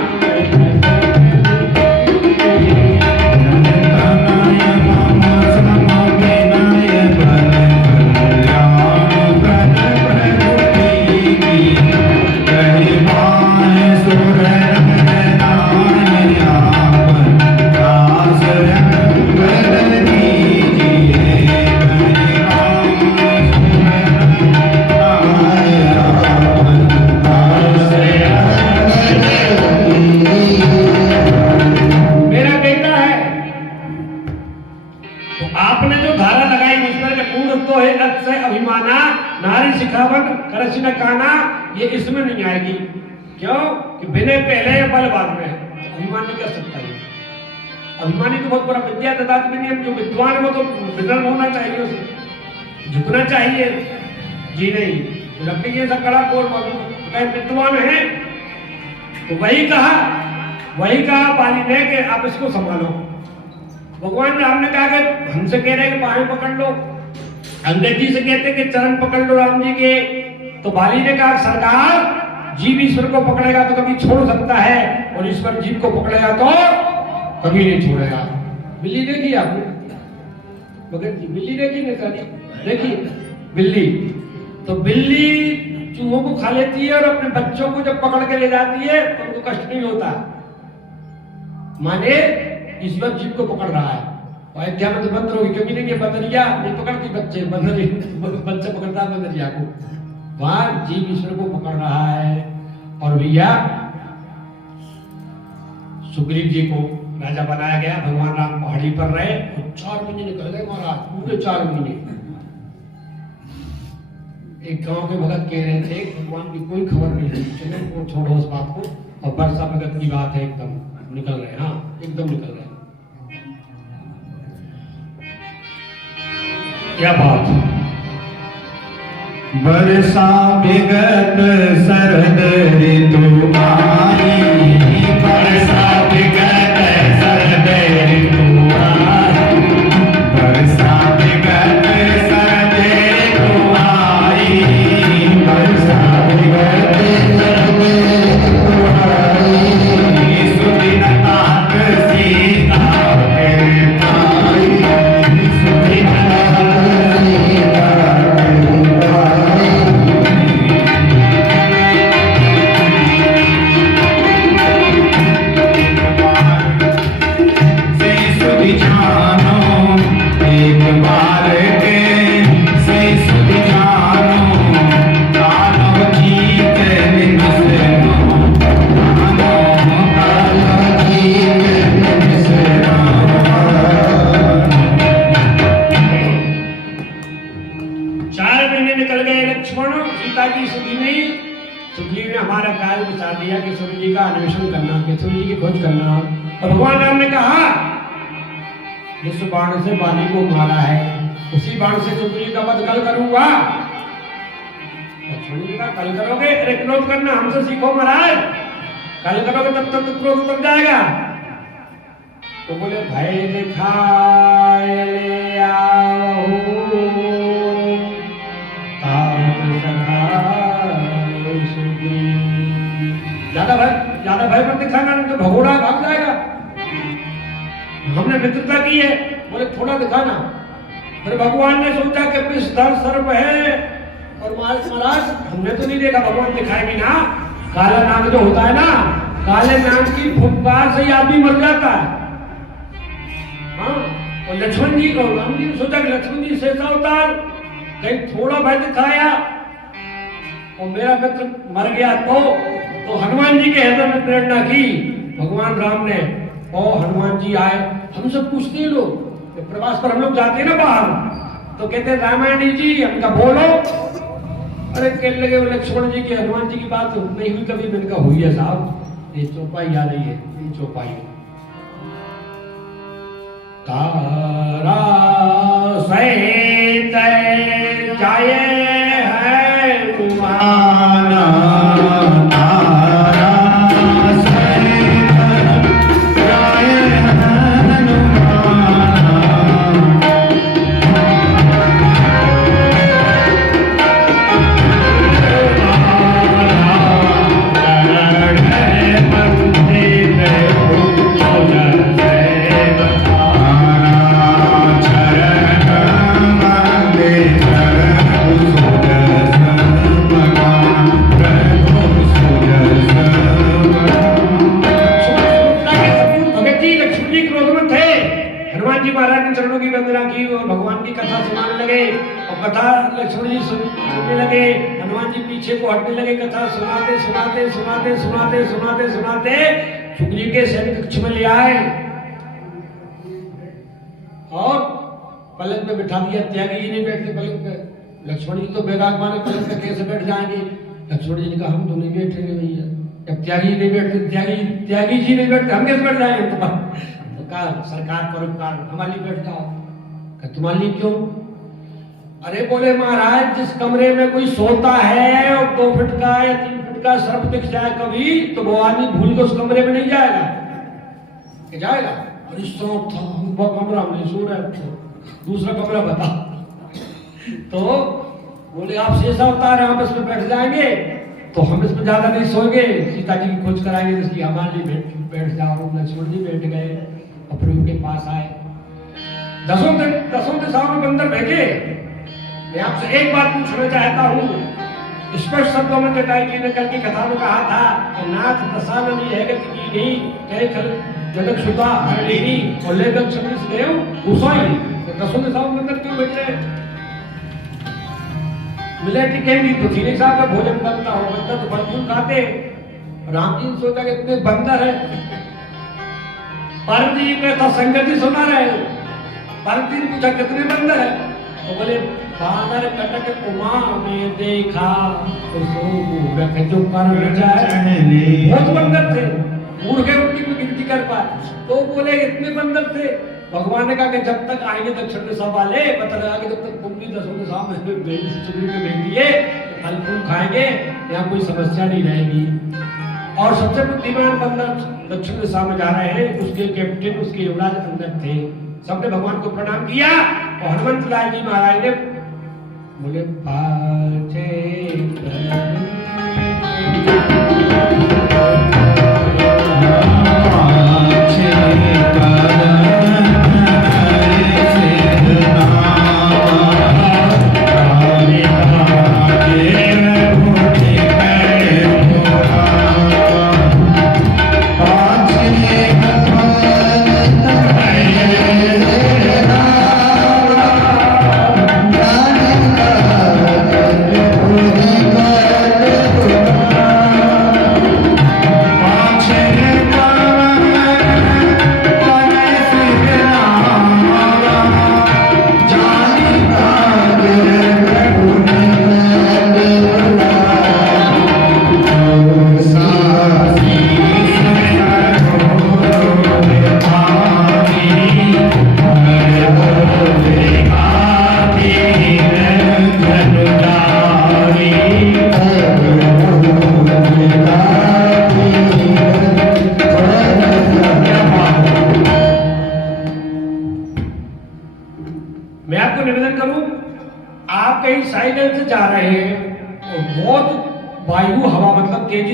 ये इसमें नहीं आएगी। क्यों कि विनय पहले या बल बाद में, तो अभिमान नहीं कर सकता है। अभिमानी तो बहुत बड़ा विद्या ददात में नहीं, जो विद्वान है वो तो विनम्र होना चाहिए, उसे झुकना चाहिए। जी नहीं, लकड़ी जैसा कड़ा कोर विद्वान है, तो वही कहा बाली ने कि आप इसको संभालो। भगवान राम ने कहा कि हमसे कह रहे हैं कि बाहें पकड़ लो, अंगद जी से कहते कि चरण पकड़ लो राम जी के। तो बाली ने कहा सरकार, जीव ईश्वर को पकड़ेगा तो कभी छोड़ सकता है, और ईश्वर जीव को पकड़ेगा तो कभी नहीं छोड़ेगा। बिल्ली देखी आपने? भगत जी बिल्ली देखी नहीं? देखी बिल्ली? तो बिल्ली चूहों को खा लेती है और अपने बच्चों को जब पकड़ के ले जाती है तो उनको कष्ट नहीं होता, माने ईश्वर जीव को पकड़ रहा है। अयोध्या में तो बंदर होगी, क्योंकि देखिए बंदरिया नहीं पकड़ती बच्चे, बच्चे पकड़ता है बंदरिया को, वहां जीव ईश्वर को पकड़ रहा है। और भैया सुग्रीव जी को राजा बनाया गया, भगवान राम पहाड़ी पर रहे और 4 महीने निकल गए महाराज, पूरे 4 महीने। एक गांव के भगत कह रहे थे भगवान की कोई खबर नहीं थी, चलो वो छोड़ो उस बात को, और वर्षा भगत की बात है, एकदम निकल रहे, हाँ एकदम निकल रहे। क्या बात। वर्षा विगत शरद ऋतु आई, वर्षा विगत शरद ऋतु आई, वर्षा विगत शरद ऋतु आई, वर्षा विगत शरद ऋतु आई, सुदिन तात सीता के आई, सुदिन तात सीता अन्वेषण करना, केशव जी की खोज करना। और भगवान राम ने कहा जिस बाण से बाली को मारा है उसी बाण से सुग्रीव का वध कल करूंगा। लक्ष्मण जी कहा कल करोगे? अरे क्रोध करना हमसे सीखो महाराज, कल करोगे तब तक तो क्रोध उतर जाएगा। तो बोले भय दिखाए ले आओ ज्यादा भय मत दिखाना, नहीं तो भगोड़ा भाग जाएगा। हमने मित्रता की है, बोले थोड़ा दिखाना। फिर भगवान ने सोचा कि विषधर सर्प है, और महाराज हमने तो नहीं देखा, भगवान दिखाए बिना। काला नाग जो होता है ना, काले नाग की फुफकार से ही आदमी मर जाता है। हाँ, और लक्ष्मण जी को, राम जी ने सोचा कि लक्ष्मण जी शेषा अवतार कहीं थोड़ा भय दिखाया और मेरा मित्र मर गया तो हनुमान जी के हृदय में प्रेरणा की भगवान राम ने। और हनुमान जी आए, हमसे पूछते हैं लोग, प्रवास पर हम लोग जाते हैं ना बाहर, तो कहते हैं रामायण जी हमका बोलो। अरे कहने लगे वो लक्ष्मण जी की हनुमान जी की बात नहीं हुई कभी, मैंने कहा हुई है साहब, ये चौपाई आ रही है, ये चौपाई। तारा सहित जाए है आना तारा सहित जाए भगवान की कथा सुनाने लगे और कथा लक्ष्मण जी सुनने लगे, हनुमान जी पीछे को हटने लगे। कथा सुनाते सुनाते सुनाते सुनाते सुनाते सुनाते सुग्रीव के सैनिक कक्ष में ले आए और पलंग पे बिठा दिया। त्यागी जी नहीं बैठते पलंग पे, लक्ष्मण जी तो बेगाग माने पलंग पे कैसे बैठ जाएंगे। लक्ष्मण जी ने कहा हम तो नहीं बैठेंगे भैया, जब त्यागी नहीं बैठते, त्यागी जी नहीं बैठते हम कैसे बैठ जाएंगे। तो कहा सरकार परोपकार हमारे लिए बैठ जाओ। तुम्हारे लिए क्यों? अरे बोले महाराज जिस कमरे में कोई सोता है और 2 फीट का या 3 फीट का सर्प दिख जाए कभी, तो वो आदमी भूल के उस कमरे में नहीं जाएगा, जाएगा। और इस सांप था, वो कमरा में सो रहे, दूसरा कमरा बता। तो बोले आप शेषा अवतार आप इसमें बैठ जाएंगे तो हम इसमें ज्यादा नहीं सोएंगे, सीता जी की खोज कराएंगे जिसकी हमारे लिए बैठ जाओ। लक्ष्मण जी बैठ गए और फिर उनके पास आए। दसों दिशाओं में बंदर भेजे। मैं आपसे एक बात पूछना चाहता हूँ, स्पष्ट शब्दों में जटायु जी ने कल की कथा में कहा था कि नाथ प्रसाद नहीं है गति की नहीं, कहे खल जनक सुता हरलीनी और लेकर क्षमिस देव गोसाई। तो दसों दिशाओं में बंदर क्यों भेजे? मिले टिकेंगी तो सीने साहब का भोजन बनता हो, बंदर तो फल खाते। राम जी ने सोचा कि इतने बंदर है। पार्वती जी में था संगत जी सुना रहे, पार्वती ने पूछा कितने बंदर है, तो बोले बानर कटक उमा में देखा तो जो कर जाए बहुत बंदर थे, मूर्ख उनकी कोई गिनती कर पाए। तो बोले इतने बंदर थे। भगवान ने कहा कि जब तक आएंगे दक्षिण दिशा वाले पता लगा कि जब तक तुम भी दसों दिशा में भेज दिए फल फूल खाएंगे, यहाँ कोई समस्या नहीं रहेगी। और सबसे बुद्धिमान बंदर दक्षिण दिशा में जा रहे हैं, उसके कैप्टन उसके युवराज अंदर थे। सबने भगवान को प्रणाम किया और हनुमंत लाल जी महाराज ने बोले पाछे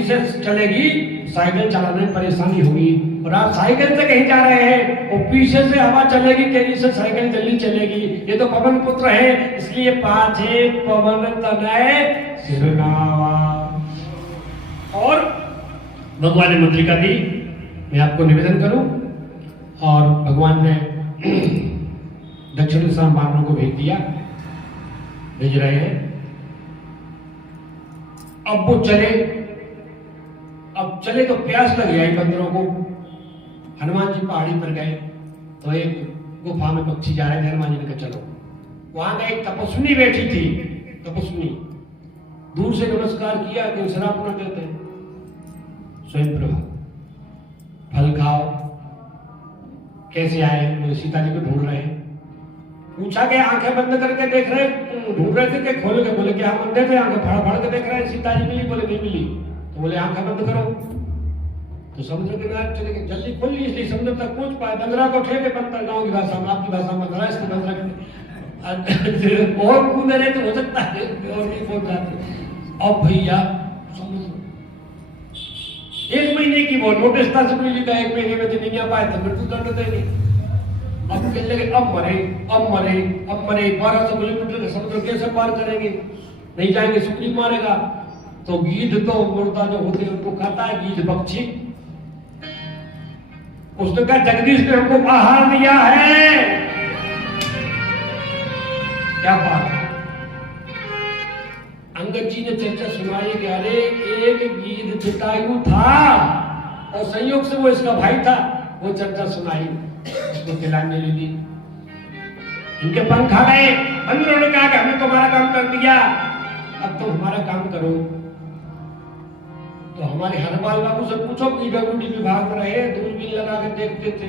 से चलेगी, साइकिल चलाने में परेशानी होगी। और आप साइकिल से कहीं जा रहे हैं और पीछे से हवा चलेगी तेजी से, साइकिल जल्दी चलेगी। ये तो पवन पुत्र है, इसलिए पाछे पवन तनय सिरनावा। और भगवान ने मुद्रिका दी, मैं आपको निवेदन करूं, और भगवान ने दक्षिण दिशा बानरों को भेज दिया, भेज रहे हैं। अब वो चले, अब चले तो प्यास लग गई बंदरों को। हनुमान जी पहाड़ी पर गए तो एक गुफा में पक्षी जा रहे थे, हनुमान जी ने कहा चलो। वहां एक तपस्विनी बैठी थी, तपस्विनी दूर से नमस्कार किया कि शराब न देते, स्वयं प्रभा फल खाओ। कैसे आए? वो सीता जी को ढूंढ रहे हैं। पूछा कि आंखें बंद करके देख रहे, ढूंढ रहे थे कि खोल के? बोले कि हम अंधे थे, आंखें फाड़ फाड़ के देख रहे हैं। सीता जी मिली? बोले नहीं मिली। तो बोले आंखें बंद करो। तो समुद्र के किनारे चले गए, जल्दी खोल ली, इसलिए समुद्र तक पहुंच पाए। बंदरा को ठेके बंदर, गाँव की भाषा में, आपकी भाषा में बंदरा, इसकी बंदरा और कूद रहे तो हो सकता है और नहीं पहुंच जाते। अब भैया समुद्र 1 महीने की वो नोटिस था, सब लिखा 1 महीने में नहीं आ पाए तो मृत्यु दंड देंगे। अब कहने लगे अब मरे, अब मरे, अब मरे। 1200 किलोमीटर का समुद्र कैसे पार करेंगे? नहीं जाएंगे, सुग्रीव मारेगा। तो गीध तो मुर्दा जो होते हैं उनको खाता है, गीध पक्षी। उसने कहा जगदीश ने हमको आहार दिया है। क्या बात है? अंगद जी ने चर्चा सुनाई कि अरे एक गीध जटायु था और संयोग से वो इसका भाई था। वो चर्चा सुनाई, उसको खिलाने ले ली। इनके पंख आ गए। बंदरों ने कहा कि हमने तुम्हारा काम कर दिया, अब तुम हमारा काम करो। तो हमारे हरपाल बाबू से पूछो, पीडब्ल्यूडी विभाग में रहे, दूरबीन लगा के देखते थे,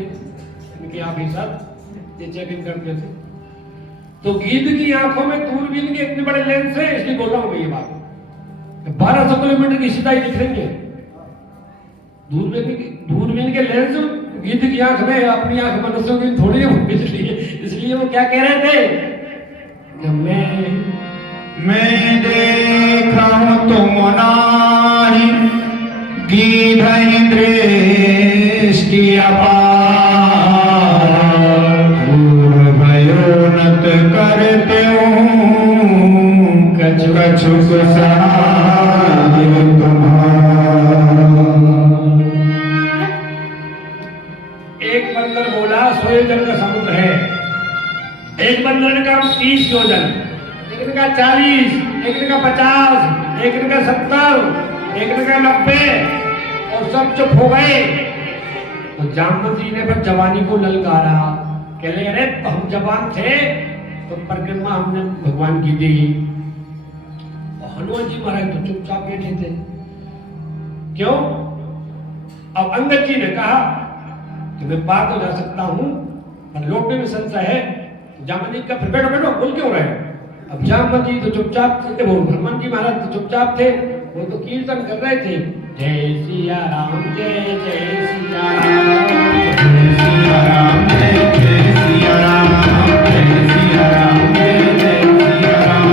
इनके आप ही साथ ये चेकिंग करते थे। तो गीध की आंखों में दूरबीन के इतने बड़े लेंस है, इसलिए बोल रहा हूं मैं ये बात। 1200 किलोमीटर की सीधाई दिख रही है। दूरबीन के लेंस गीध की आंख में, अपनी आंख मनुष्यों की थोड़ी है, इसलिए वो क्या कह रहे थे कि मैं देखा हूं तुम नारी गीध दृष्टि अपार, भयोनत करते कछुक सहाय तुम्हारा। एक बंदर बोला 100 योजन का समुद्र है। एक बंदर ने कहा 30 योजन, एक ने कहा 40, एक ने कहा 50, एक ने कहा 70, एक ने कहा 90, और सब चुप हो गए। तो जामवंती ने फिर जवानी को ललकारा, कह ले अरे तो हम जवान थे तो परिक्रमा हमने भगवान की दी। और हनुमान जी महाराज तो चुपचाप बैठे थे। क्यों? अब अंगद जी ने कहा कि मैं पार तो जा सकता हूं, पर लौटने में संशय है। जामवंती का फिर बैठो बैठो, बोल क्यों रहे? अब जामवंती तो चुपचाप थे, वो हनुमान जी महाराज तो चुपचाप थे, वो तो कीर्तन कर रहे थे, जय सिया राम, जय जय सिया राम, जय सिया राम, जय जय सिया राम, जय सिया राम, जय जय सिया राम,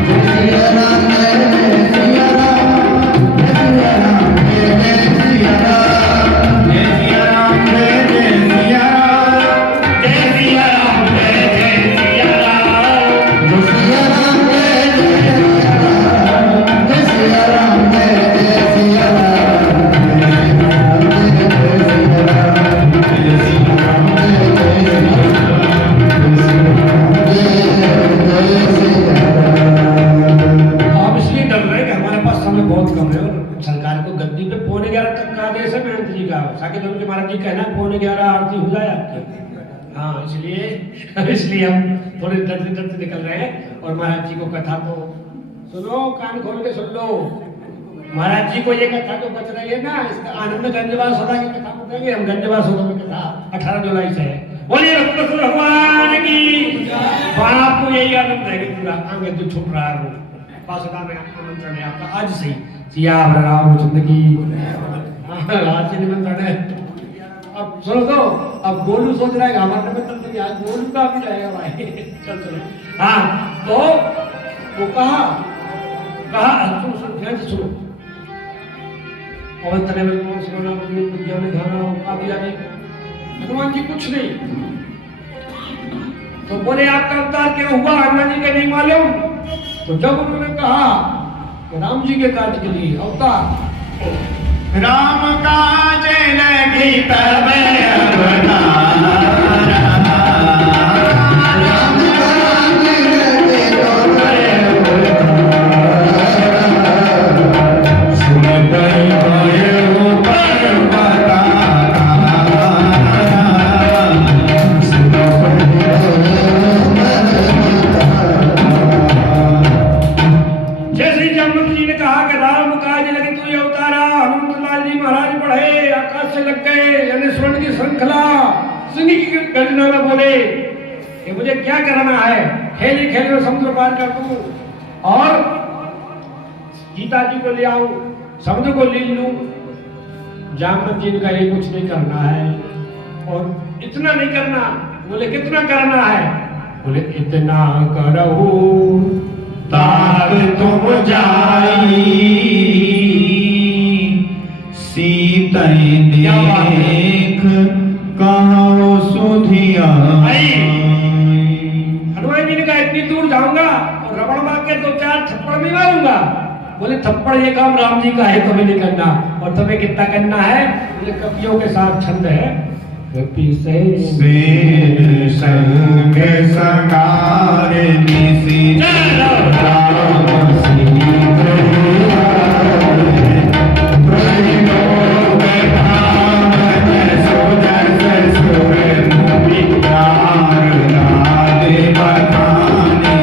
जय सिया राम, जय सिया राम, जय सिया राम, जय सिया राम, जय जय सिया राम, जय सिया राम, जय जय सिया राम, जय सिया राम, जय जय सिया राम, जय सिया राम, जय जय सिया आप इसलिए डर रहे कि हमारे पास समय बहुत कम है और सरकार को गद्दी पे 11:15 तक का आदेश है महंत जी का। साकेत उनके महाराज जी कहना 11:15 आरती हो जाए आपकी। हाँ, इसलिए हम थोड़े डरते डरते निकल रहे हैं। और महाराज जी को कथा तो सुनो, कान खोल के सुन लो। महाराज जी को ये कथा तो बच रही है ना, इसका आनंद गंजवास होता की कथा बताएंगे हम। गंजवास होता की कथा 18 जुलाई से है। बोलिए रघुनाथ भगवान की। बाप को यही आनंद है कि पूरा आगे तो छुप रहा है वो पासदा में आमंत्रण है आपका आज से। सिया रामचंद्र की आज से निमंत्रण है। अब सुनो तो, अब गोलू सोच रहा है हमारे निमंत्रण नहीं, आज गोलू का भी रहेगा भाई। चल चलो। हाँ, तो वो कहा सुनो ध्यान से सुनो। और तरह में सोना विज्ञान धारा आदि आदि। हनुमान जी कुछ नहीं। तो बोले आपका अवतार क्या हुआ? हनुमान जी के नहीं मालूम। तो जब उन्होंने कहा कि राम जी के कार्य के लिए अवतार, राम काज लगी तब अवतारा, राम काज लगी तब सुनत भयो पर्वतारा, जैसे ही जामवंत जी ने कहा कि राम काज लगे तू अवतारा, हनुमतलाल जी महाराज बढ़े, आकाश से लग गए, यानी स्वर्ण की श्रृंखला सिंह की गर्जना में बोले कि मुझे क्या करना है, खेल खेल में समुद्र पार कर दूं और सीता जी को ले आऊं, समुद्र को ले लूं। जामवंत जी ने कहा ये कुछ नहीं करना है और इतना नहीं करना। बोले कितना करना है? बोले इतना करो ताक तुम जाई, सीतई देख कहो सुधिया। हनुमान जी ने कहा इतनी दूर जाऊंगा और रबड़ मार के 2-4 थप्पड़ नहीं मारूंगा। बोले थप्पड़ ये काम राम जी का है, तुम्हें नहीं करना। और तुम्हें कितना करना है? बोले कवियों के साथ छंद है, शेर संग संगार निसी राम सीता प्रयोग धामन सुदस सुर मुनिकार नाद बखानी।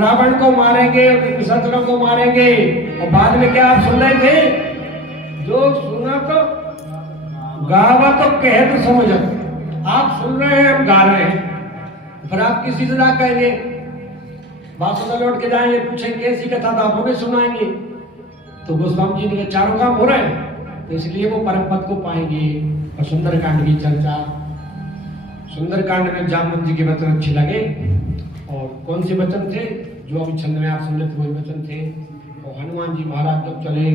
रावण को मारेंगे, शत्रुओं को मारेंगे। और बाद में क्या आप सुन रहे थे? जो सुना तो गावा तो कहे तो समझ। आप सुन रहे हैं, हम गा रहे हैं। फिर आप किसी से ना कहेंगे, बात लौट के जाएंगे, पूछेंगे कैसी कथा था, आप हमें सुनाएंगे। तो गोस्वामी जी ने चारों काम हो रहे हैं, तो इसलिए वो परम पद को पाएंगे। और सुंदरकांड की चर्चा, सुंदरकांड में जामवंत जी के वचन अच्छे लगे। और कौन से वचन थे? जो अभी छंद में आप सुन रहे थे वही वचन थे। और हनुमान जी महाराज जब चले,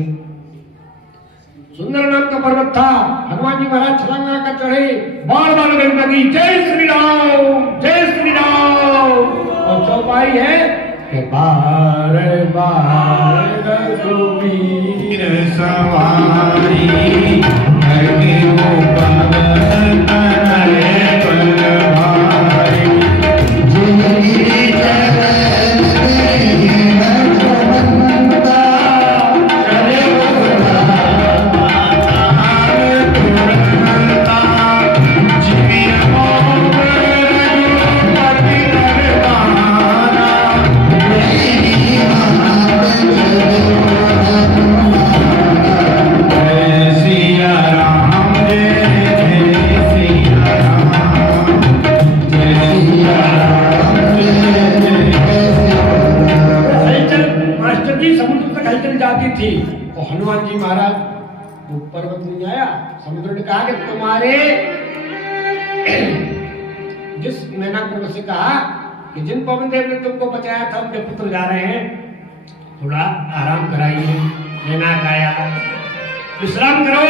सुंदर नाम का पर्वत था, हनुमान जी महाराज छलांग लगा चढ़े, बार बार गई लगी, जय श्री राम, जय श्री राम। और चौपाई है कि बार बार रघुवीर सवारी करके वो पवन तनय बलवारी। जिनकी चरण में चमनता चले तुरंता, जीवित होकर रघुपति दरबारा। मेरी मात जय सिया राम, जय जय सिया राम, जय सिया राम, जय जय सिया राम। हलचल मास्टर जी समुद्र तक हलचल जाती थी। और हनुमान जी महाराज वो पर्वत नहीं आया, समुद्र ने कहा कि तुम्हारे जिस मैनाक से कहा कि जिन पवन देव ने तुमको बचाया था उनके पुत्र जा रहे हैं, थोड़ा आराम कराइए। मैनाक आया, विश्राम करो।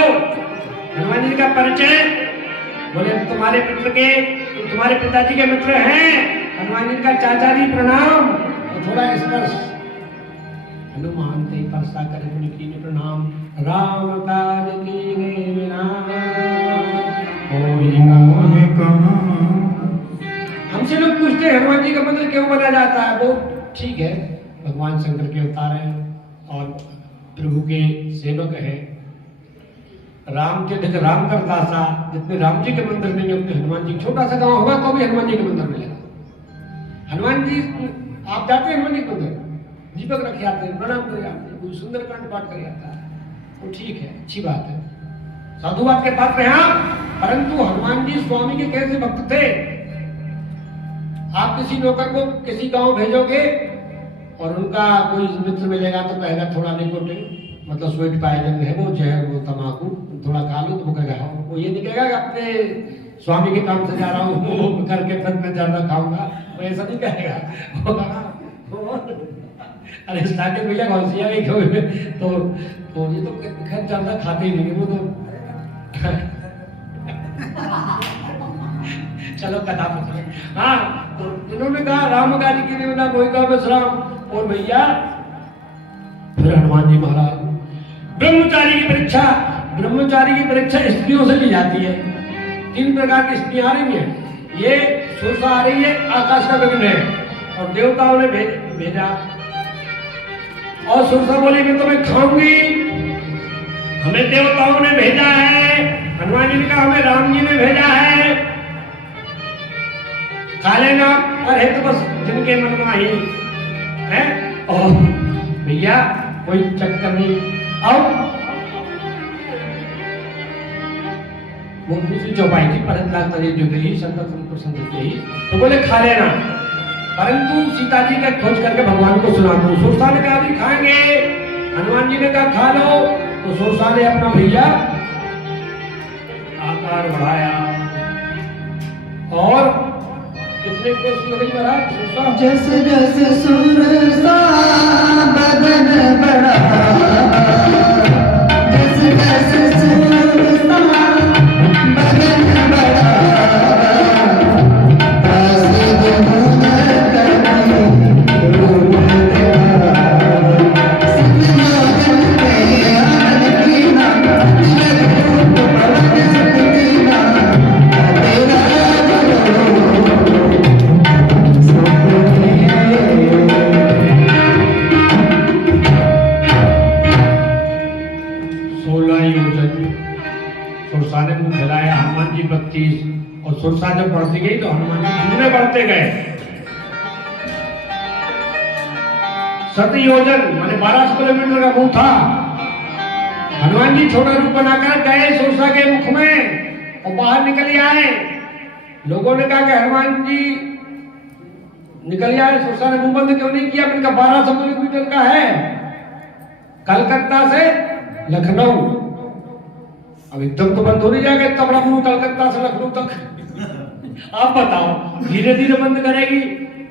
हनुमान जी का परिचय, बोले तुम्हारे पितर के, तुम्हारे पिताजी के मित्र हैं। हनुमान जी का चाचा जी प्रणाम। और थोड़ा स्पर्श, हनुमान ते परसा करे मुनि कीने प्रणाम। राम काज कीने बिना कोई मोह कहाँ। हमसे लोग पूछते हैं हनुमान जी का मंदिर क्यों बना जाता है? वो ठीक है, भगवान शंकर के अवतार हैं और प्रभु के सेवक है। राम के देखो राम का दासा, जितने राम जी के मंदिर नहीं उतने हनुमान जी। छोटा सा गांव होगा तो भी हनुमान जी के मंदिर मिलेगा। हनुमान जी आप जाते हैं हनुमान जी के मंदिर, दीपक रखे आते हैं, प्रणाम करे आते हैं, कोई सुंदरकांड पाठ करे आता है। वो ठीक है, अच्छी बात है, साधुवाद के पात्र हैं आप, परंतु हनुमान जी स्वामी के कैसे भक्त थे? आप किसी नौकर को किसी गांव भेजोगे और उनका कोई मित्र मिलेगा तो कहेगा थोड़ा निकोटिन, मतलब स्वीट पॉइजन है वो, जहर, वो तम्बाकू थोड़ा खा लो, तो वो कहेगा हाँ, वो ये नहीं कहेगा कि अपने स्वामी के काम से जा रहा हूँ वो करके फिर मैं ज्यादा खाऊंगा, वो ऐसा नहीं कहेगा। अरे स्टार्टिंग भैया कौन सी है तो ये तो खैर ज्यादा खाते ही नहीं वो तो चलो कथा पकड़े। हाँ, तो इन्होंने कहा राम कार्य की निविदा कोई का विश्राम, और भैया फिर हनुमान जी महाराज ब्रह्मचारी की परीक्षा, ब्रह्मचारी की परीक्षा स्त्रियों से ली जाती है। 3 प्रकार की स्त्रियां आ रही हैं, ये सुरसा आ रही है, आकाश का गगन है, और देवताओं ने भेजा, और सुरसा बोली मैं तुम्हें खाऊंगी, हमें देवताओं ने भेजा है। हनुमान जी ने कहा हमें राम जी ने भेजा है, खा लेना, और है तो बस जिनके मन में ही है। और भैया कोई चक्कर नहीं, आओ वो दूसरी चौपाई थी, परत लाख तरी जो गई संतति, तो बोले खा लेना, परंतु सीता जी का खोज करके भगवान को सुना दो। सुरसा ने कहा भी खाएंगे, हनुमान जी ने कहा खा लो, तो सुरसा ने अपना भैया आकार बढ़ाया, और कितने कोस लगी महाराज सुरसा, जैसे जैसे सुरसा बदन बड़ा, जैसे जैसे सुरसा बदन बड़ा, और सुरसा जब बढ़ती गई तो हनुमान जी दूर में बढ़ते गए। 7 योजन माने 12 किलोमीटर का मुंह था। हनुमान जी छोटा रूप बनाकर गए सुरसा के मुख में और बाहर निकल आए। लोगों ने कहा कि हनुमान जी निकल आए, सुरसा ने मुंह बंद क्यों नहीं किया? इनका 1200 किलोमीटर का है, कलकत्ता से लखनऊ। अब एकदम तो बंद हो नहीं जाएगा इतना बड़ा मुंह कलकत्ता से लखनऊ तक। आप बताओ धीरे धीरे बंद करेगी।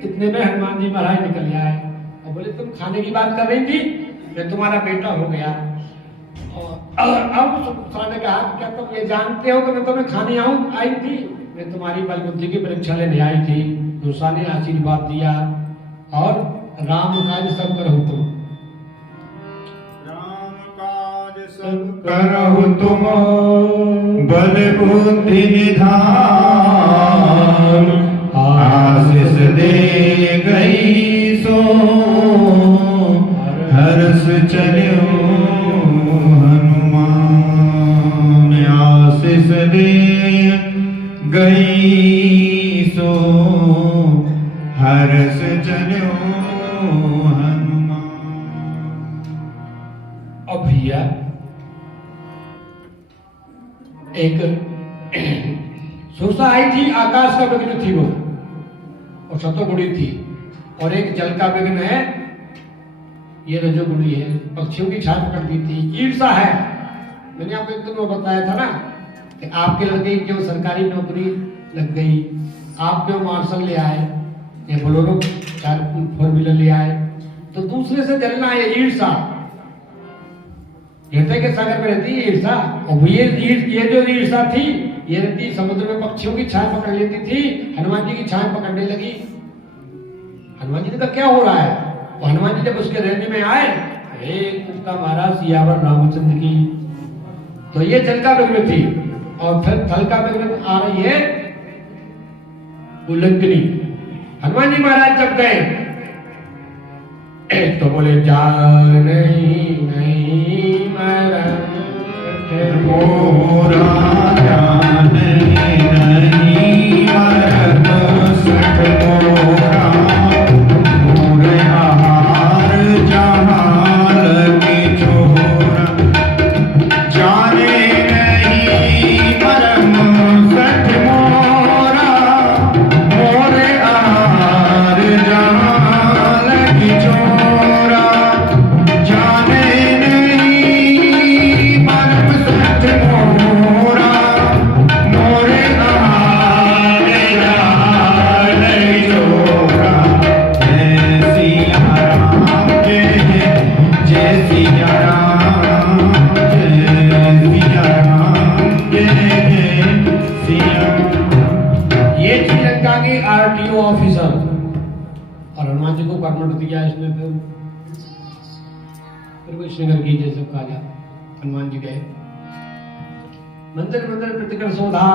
इतने में हनुमान जी महाराज निकल आए और बोले तुम खाने की बात कर रही थी, मैं तुम्हारा बेटा हो गया। और अब सुरसा ने कहा क्या तुम ये जानते हो कि मैं तुम्हें खाने आई थी? मैं तुम्हारी बल बुद्धि की परीक्षा लेने आई थी। सुरसा ने आशीर्वाद दिया और राम काज सब करो तुम, करहु तुम बल बुद्धि निधान, आशीष दे गई सो हर्ष चलो हनुमान। आशीष दे गई सो हर्ष चलो हनुमान। अब भैया एक सुरसा आई थी, आकाश का विघ्न थी वो और शतोगुणी थी, और एक जल का विघ्न है, ये रजोगुणी है, पक्षियों की छाप कर दी थी। ईर्षा है। मैंने आपको एक दिन वो बताया था ना कि आपके लड़के क्यों सरकारी नौकरी लग गई, आप क्यों मार्शल ले आए या बोलोरो 4 व्हीलर ले आए, तो दूसरे से जलना है ईर्षा। हृदय के सागर में रहती है ईर्षा। और ये जो ईर्षा थी ये रहती समुद्र में पक्षियों की छाप पकड़ लेती थी, हनुमान जी की छाप पकड़ने लगी। हनुमान जी ने कहा क्या हो रहा है? तो हनुमान जी जब उसके रहने में आए, उसका महाराज सियावर रामचंद्र की, तो ये जल का विघ्न थी। और फिर थल का विघ्न आ रही है उल्लंघनी। हनुमान जी महाराज जब गए तो बोले जान नहीं मरण मोरा जान नहीं मरण सठ मोरा, मोरे आहार जहाँ लगी छोरा। लौट दिया इसने। फिर वो श्रीनगर की जैसे काजा हनुमान जी गए मंदिर मंदिर प्रतिकर शोधा,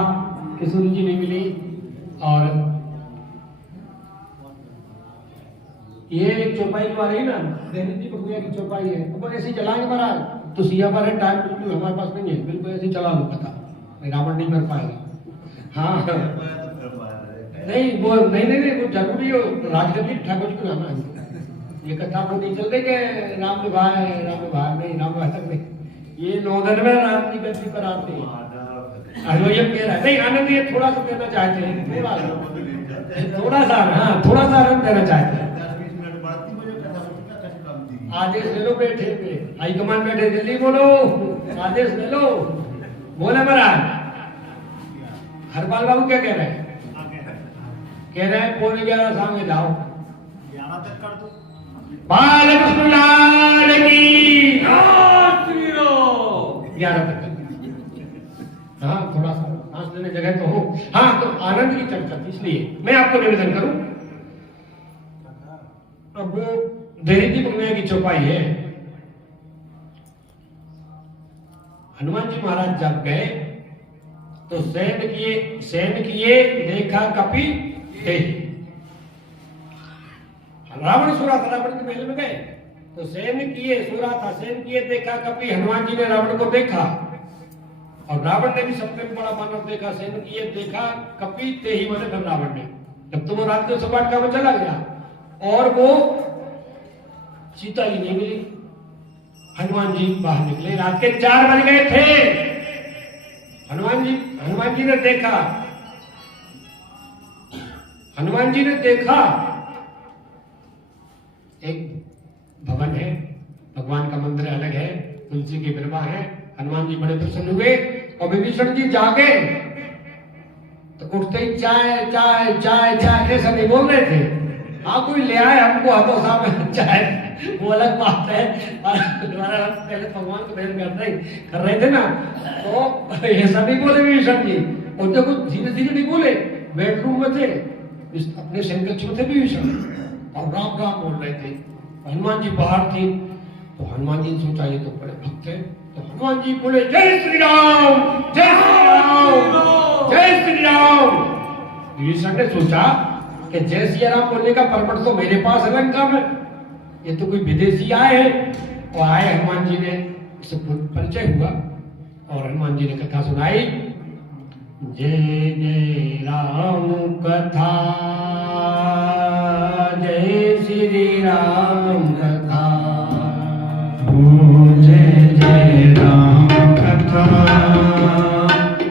किशोरी जी नहीं मिली। और ये एक चौपाई जो आ रही ना, देवी जी बकुया की चौपाई है, अब ऐसे ही चलाएंगे महाराज तो सिया पर है, टाइम बिल्कुल हमारे पास नहीं है, बिल्कुल ऐसे ही चला लो पता, रावण नहीं कर पाएगा। हाँ नहीं वो नहीं वो जरूरी हो, राजगद्दी ठाकुर जी को लाना है। ये कथा को नहीं चलते कि राम विवाह नहीं, राम विवाह तक नहीं, ये 9 दिन में राम की गद्दी पर आते हैं। ये कह रहा है नहीं, आनंद ये थोड़ा सा देना चाहते हैं, थोड़ा सा हाँ थोड़ा सा आनंद देना चाहते हैं। आदेश ले लो बैठे पे, हाईकमान बैठे, जल्दी बोलो आदेश ले लो। बोले महाराज हरपाल बाबू क्या कह रहे हैं? कह रहे हैं 11:15 सामने जाओ, 11 तक कर दो। बालकृष्ण लाल की 11 तक। हाँ थोड़ा सा सांस लेने जगह तो हो। हाँ तो आनंद की चर्चा थी, इसलिए मैं आपको निवेदन करूं, अब वो देवी जी बकुया की चौपाई है। हनुमान जी महाराज जब गए तो सैन किए देखा कपि तेहि। रावण सो रहा था, रावण के महल में गए तो सैन किए सो रहा था, सैन किए देखा कपि, हनुमान जी ने रावण को देखा और रावण ने भी सबसे बड़ा मानव देखा, सैन किए देखा कपि तेहि माने फिर रावण ने। जब तो वो रात को सपाट का में चला गया और वो सीता जी नहीं मिली, हनुमान जी बाहर निकले, रात के 4 बज गए थे। हनुमान जी ने देखा, हनुमान जी ने देखा एक भवन है, भगवान का मंदिर अलग है, तुलसी की विरवा है। हनुमान जी बड़े प्रसन्न हुए और विभीषण जी जागे तो उठते ही चाय चाय चाय चाय ऐसा नहीं बोल रहे थे। हाँ कोई ले आए हमको हाथों सामने चाय, वो अलग बात है। पहले भगवान को भेद कर रहे थे ना, तो ऐसा नहीं बोले विभीषण जी, और जो कुछ धीरे धीरे नहीं बोले, बेडरूम में थे, अपने संकट में थे विभीषण और राम राम बोल रहे थे। हनुमान जी बाहर थी तो हनुमान जी ने सोचा ये तो बड़े भक्त है, तो हनुमान जी बोले जय श्री राम जय श्री राम जय श्री राम। विभीषण ने सोचा कि जय सिया राम बोलने का परमट तो मेरे पास है लंका में, ये तो कोई विदेशी आए हैं। और आए हनुमान जी ने, इससे परिचय हुआ और हनुमान जी ने कथा सुनाई, जय जय राम कथा जय श्री राम कथा, जय जय राम कथा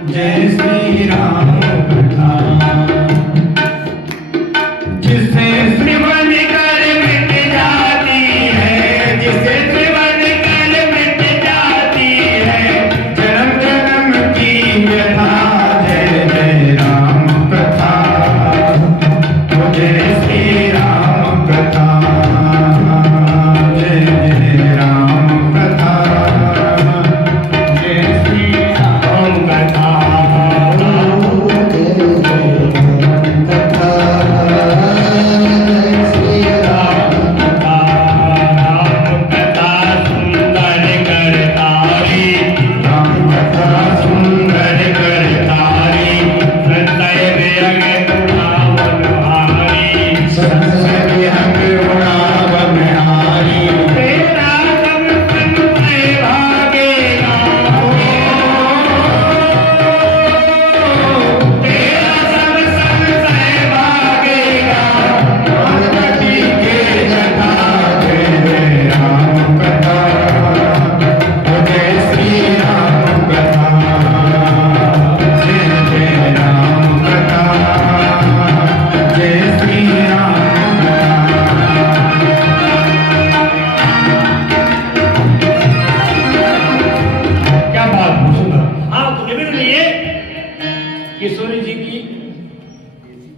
जय श्री राम कथा, जिसे श्रवण कर मिट जाती है, जिसे श्रवण कर मिट जाती है जन्म जन्म की व्यथा। जय जय राम कथा जय श्री राम कथा, जय जय राम कथा जय श्री राम कथा।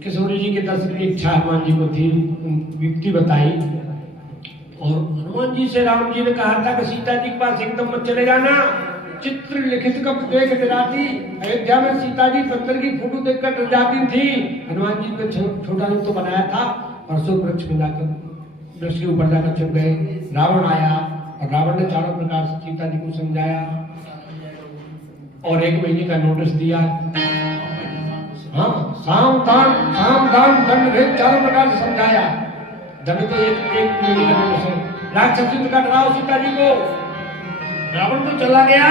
किशोरी जी के दर्शन की इच्छा हनुमान जी को थी, युक्ति बताई और हनुमान जी से राम जी ने कहा था कि सीता जी के पास एकदम मत चले जाना, चित्र लिखित कब देख डराती। अयोध्या में सीता जी पत्थर की फोटो देखकर डर जाती थी। हनुमान जी ने छोटा रूप तो बनाया था और अशोक वृक्ष में लाकर वृक्ष के ऊपर जाकर छिप गए। रावण आया और रावण ने चारों प्रकार से सीता जी को समझाया और 1 महीने का नोटिस दिया। हाँ, साम दान दंड भेद चारों प्रकार से समझाया। दंड तो एक महीने का नोटिस है। राक्षसी का डराओ सीता जी को। रावण तो चला गया।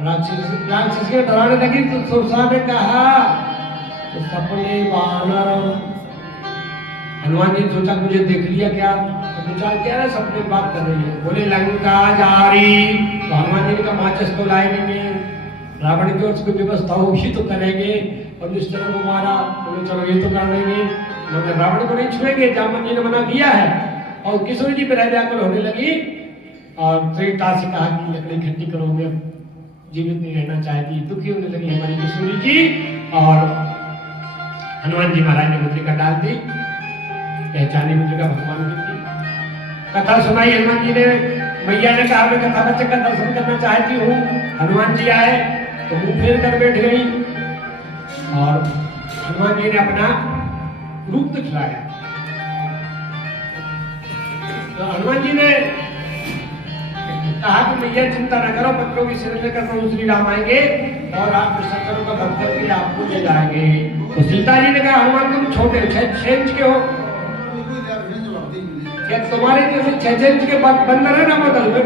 राक्षसी को डराने लगी तो सुरसा ने कहा तो सपने वानर। हनुमान जी ने सोचा मुझे देख लिया क्या, तो विचार किया ना सपने बात कर रही है। बोले लंका जा रही। तो हनुमान जी ने कहा माचिस तो लाएंगे, रावण की ओर से व्यवस्था होगी तो करेंगे, और जिस तरह को मारा बोले चलो ये तो कर देंगे, मगर रावण को नहीं छुएंगे, जामन जी ने मना किया है। और किशोर जी पर व्याकुल होने लगी और त्रिता से कहा कि लकड़ी इकट्ठी करो, मैं जीवित नहीं रहना चाहती। दुखी होने लगी हमारी किशोरी जी। और हनुमान जी महाराज ने मुद्रिका डाल दी, पहचानी मुद्रिका भगवान की थी। कथा सुनाई हनुमान जी ने। मैया ने कहा मैं कथा बच्चे का दर्शन करना चाहती हूँ। हनुमान जी आए तो मुंह फेर कर बैठ गई और हनुमान जी ने अपना रूप दिखलाया। तो हनुमान जी ने कहा कि मैया चिंता न करो, पत्रों की सेवा लेकर प्रभु श्री राम आएंगे और आप शंकरों का भक्त करके आपको ले जाएंगे। तो सीता जी ने कहा हनुमान तुम छोटे 6 इंच के हो, क्या तुम्हारे जैसे 6 इंच के बंदर है ना बदल में,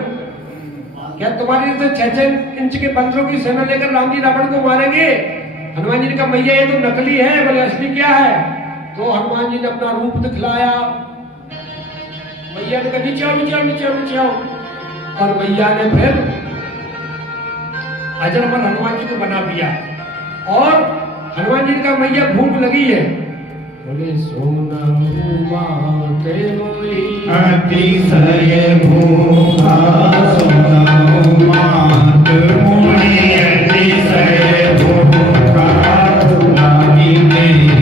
क्या तुम्हारे जैसे 6 इंच के बंदरों की सेना लेकर राम जी रावण को मारेंगे? हनुमान जी ने कहा मैया ये तो नकली है। बोले असली क्या है? तो हनुमान जी ने अपना रूप दिखलाया। मैया ने कहा नीचे आओ नीचे आओ नीचे आओ नीचे आओ। और मैया ने फिर अजर पर हनुमान जी को बना दिया। और हनुमान जी ने कहा मैया भूख लगी है। बोले सोना माते मोई अतिशय भूखा सोना मात मोई अतिशय भूखा लागी देख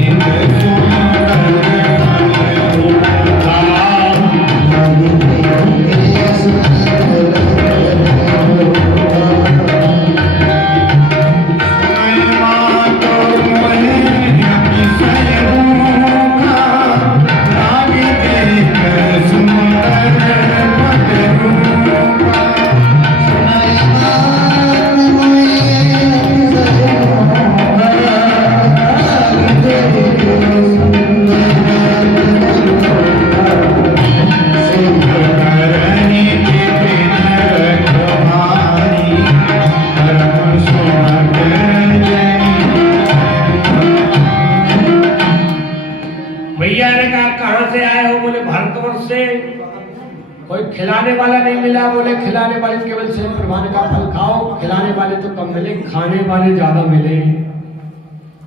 खिलाने वाला नहीं मिला। बोले खिलाने वाले केवल सिर्फ प्रभान का फल खाओ, खिलाने वाले तो कम मिले, खाने वाले ज्यादा मिले।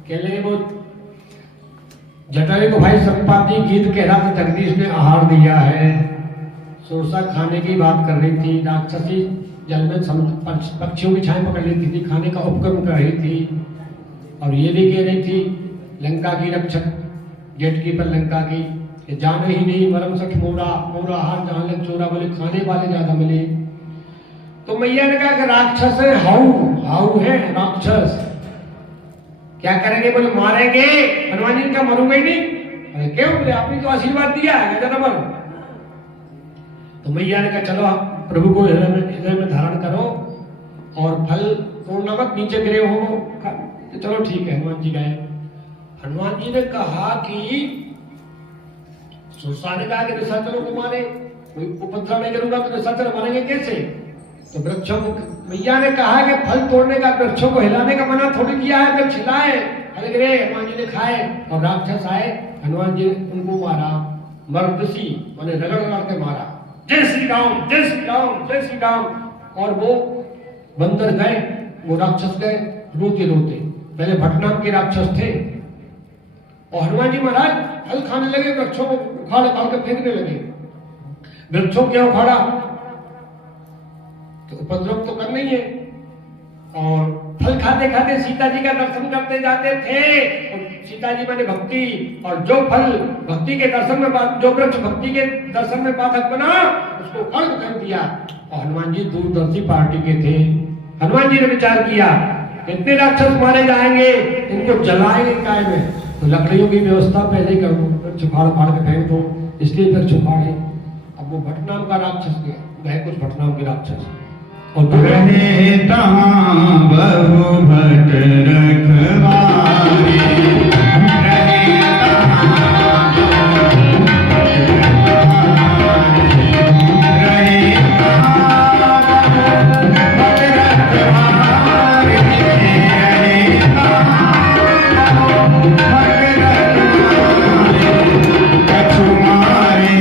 केले वो जटायु को भाई संपाति गीत कह रहा था जगदीश ने आहार दिया है। सुरसा खाने की बात कर रही थी, राक्षसी जल में पक्षियों की छाया पकड़ लेती थी, खाने का उपक्रम कर रही थी। और ये भी कह रही थी लंका की रक्षक गेट कीपर लंका की जाने ही नहीं मरम सठ मोरा मोरा हार जहां लग चोरा। बोले खाने वाले ज्यादा मिले। तो मैया ने कहा कि राक्षस है, हाउ है राक्षस, क्या करेंगे? बोले मारेंगे। हनुमान जी का मरूंगा ही नहीं। अरे क्यों? बोले आपने तो आशीर्वाद दिया है गजा नंबर। तो मैया ने कहा चलो आप प्रभु को हृदय में धारण करो और फल तोड़ना मत, नीचे गिरे हो। तो चलो ठीक है। हनुमान जी गए। हनुमान जी ने कहा कि सुरसा ने कहा कि निशाचरों को मारे, कोई उपद्रव नहीं करूंगा तो निशाचर मारेंगे कैसे? तो वृक्षों को मैया ने कहा कि फल तोड़ने का, वृक्षों को हिलाने का मना थोड़ी किया है। वृक्ष हिलाए, फल गिरे, हनुमान जी ने खाए और राक्षस आए, हनुमान जी ने उनको मारा। मर्दसी माने रगड़ रगड़ के मारा। जय श्री राम जय श्री राम जय श्री राम। और वो बंदर गए, वो राक्षस गए रोते रोते। पहले भट्ट नाम के राक्षस थे और हनुमान जी महाराज फल खाने लगे, वृक्षों को उखाड़ उखाड़ के फेंकने लगे। वृक्षों क्या उखाड़ा तो उपद्रव तो करना ही है। और फल खाते खाते सीता जी का दर्शन करते जाते थे। और सीता जी माने भक्ति, और जो फल भक्ति के दर्शन में, जो वृक्ष भक्ति के दर्शन में बाधक बना उसको उखाड़ कर दिया। और हनुमान जी दूरदर्शी पार्टी के थे। हनुमान जी ने विचार किया इतने राक्षस मारे जाएंगे, इनको जलाएंगे काय में। तो लकड़ियों की व्यवस्था पहले ही कर दो, फिर छुपाड़ फाड़ के फेंक दो, इसलिए फिर छुपाड़े। अब वो भट्ट नाम का राक्षस गए, कुछ भट्ट नाम के राक्षस, और रहे तहाँ बहु भट रखवारे, रहे तहाँ बहु भट रखवारे, रहे तहाँ बहु भट रखवारे, रहे तहाँ बहु भट रखवारे, कछु मारे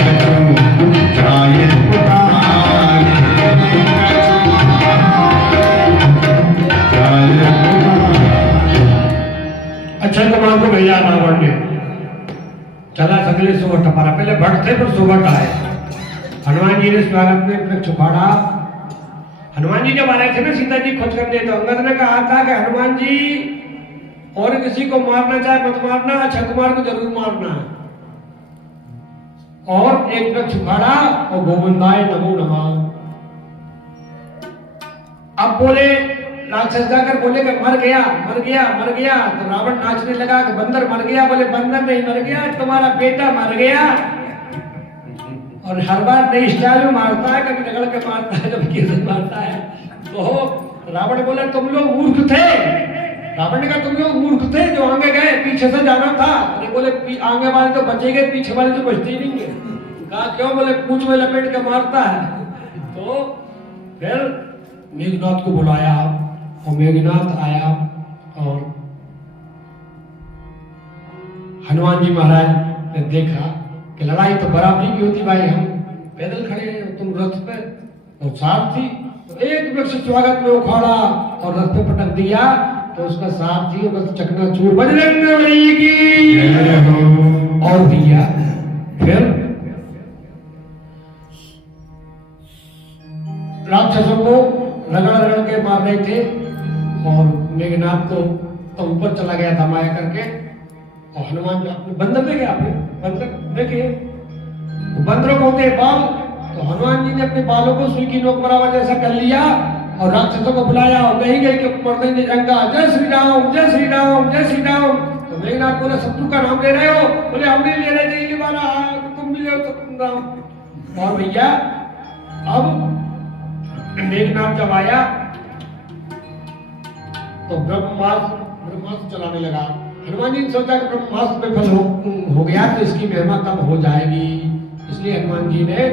कछु जाए पुकारे, अक्षय कुमार को भेजा रावण ने, चला सगले सुबह टपारा, पहले भट्ट थे फिर सुबह आए। हनुमान जी ने स्वागत में वृक्ष उखाड़ा। हनुमान जी जब आ रहे थे ना सीता जी खोज करने, तो अंगद ने कहा था कि हनुमान जी और किसी को मारना चाहे मत मारना, अक्षय कुमार को जरूर मारना है। और एक वृक्ष उखाड़ा और गोविंदाय नमो नमः। अब बोले राक्षस जाकर बोले कि मर गया मर गया मर गया, तो रावण नाचने लगा कि बंदर मर गया। बोले बंदर नहीं मर गया, तुम्हारा बेटा मर गया। और हर बार नई स्टाइल में मारता है, कभी रगड़ के मारता है, कभी कैसे मारता है। तो रावण बोले तुम लोग मूर्ख थे। रावण ने कहा तुम लोग मूर्ख थे जो आगे गए, पीछे से जाना था। अरे बोले आगे वाले तो बचे गए, पीछे वाले तो बचते ही नहीं है। कहा क्यों? बोले पूंछ में लपेट के मारता है। तो फिर मेघनाथ को बुलाया और मेघनाथ आया और हनुमान जी महाराज ने देखा कि लड़ाई तो बराबरी की होती भाई, हम पैदल खड़े हैं, तुम रथ पे और सारथी। तो एक वृक्ष स्वागत में उखाड़ा और रथ पे पटक दिया, तो उसका सारथी और चकनाचूर बजरंगबली की और दिया। फिर राक्षसों को रगड़ रगड़ के मार रहे थे और मेघनाथ तो ऊपर चला गया था माया करके। और हनुमान जी अपने बंदर देखे, आपने बंदर देखे, बंदरों को होते बाल, तो हनुमान जी ने अपने बालों को सुई की नोक बराबर जैसा कर लिया और राक्षसों को बुलाया और कहीं गए कि मर्दे ने जंगा जय श्री राम जय श्री राम जय श्री राम। तो मेघनाथ बोले शत्रु का नाम ले रहे हो? बोले हम नहीं ले रहे थे, ये बारा तुम भी ले राम। और भैया अब मेघनाथ जब आया तो ब्रह्मास्त्र चलाने लगा। हनुमान जी ने सोचा कि ब्रह्मास्त्र विफल हो गया तो इसकी महिमा कम हो जाएगी, इसलिए हनुमान जी ने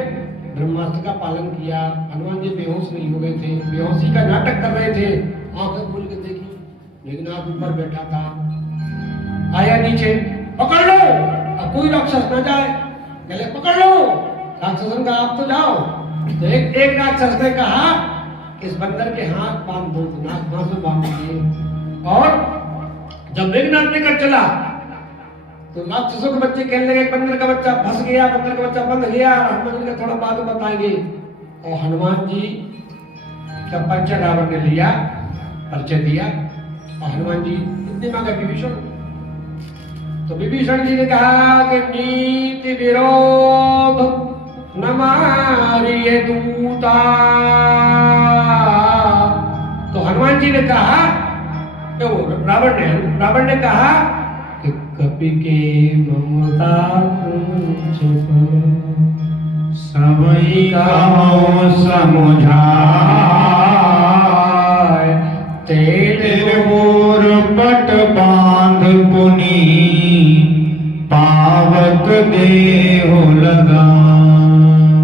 ब्रह्मास्त्र का पालन किया। हनुमान जी बेहोश नहीं हो गए थे, बेहोशी का नाटक कर रहे थे। आंखें खोल के देखी, मेघनाथ ऊपर बैठा था। आया नीचे, पकड़ लो, अब कोई राक्षस ना जाए। पहले पकड़ लो, राक्षसन का आप तो जाओ। तो एक राक्षस ने कहा इस बंदर के हाथ बांध दो, तो नाक बांध में बांध दिए। और जब मेघनाथ लेकर चला तो राक्षसों के बच्चे कहने लगे बंदर का बच्चा फंस गया, बंदर का बच्चा बंध गया। हनुमान जी का थोड़ा बाद में बताएंगे। और हनुमान जी का परिचय रावण ने लिया, परिचय दिया और हनुमान जी इतने मांगा विभीषण। तो विभीषण जी ने कहा कि नीति विरोध न मारिये दूता। तो हनुमान जी ने कहा, तो रावण ने कहा कि कपि के ममता पूछ सबई कहो समुझाय, तेरे मोर पट बांध पुनी पावक देहो लगा।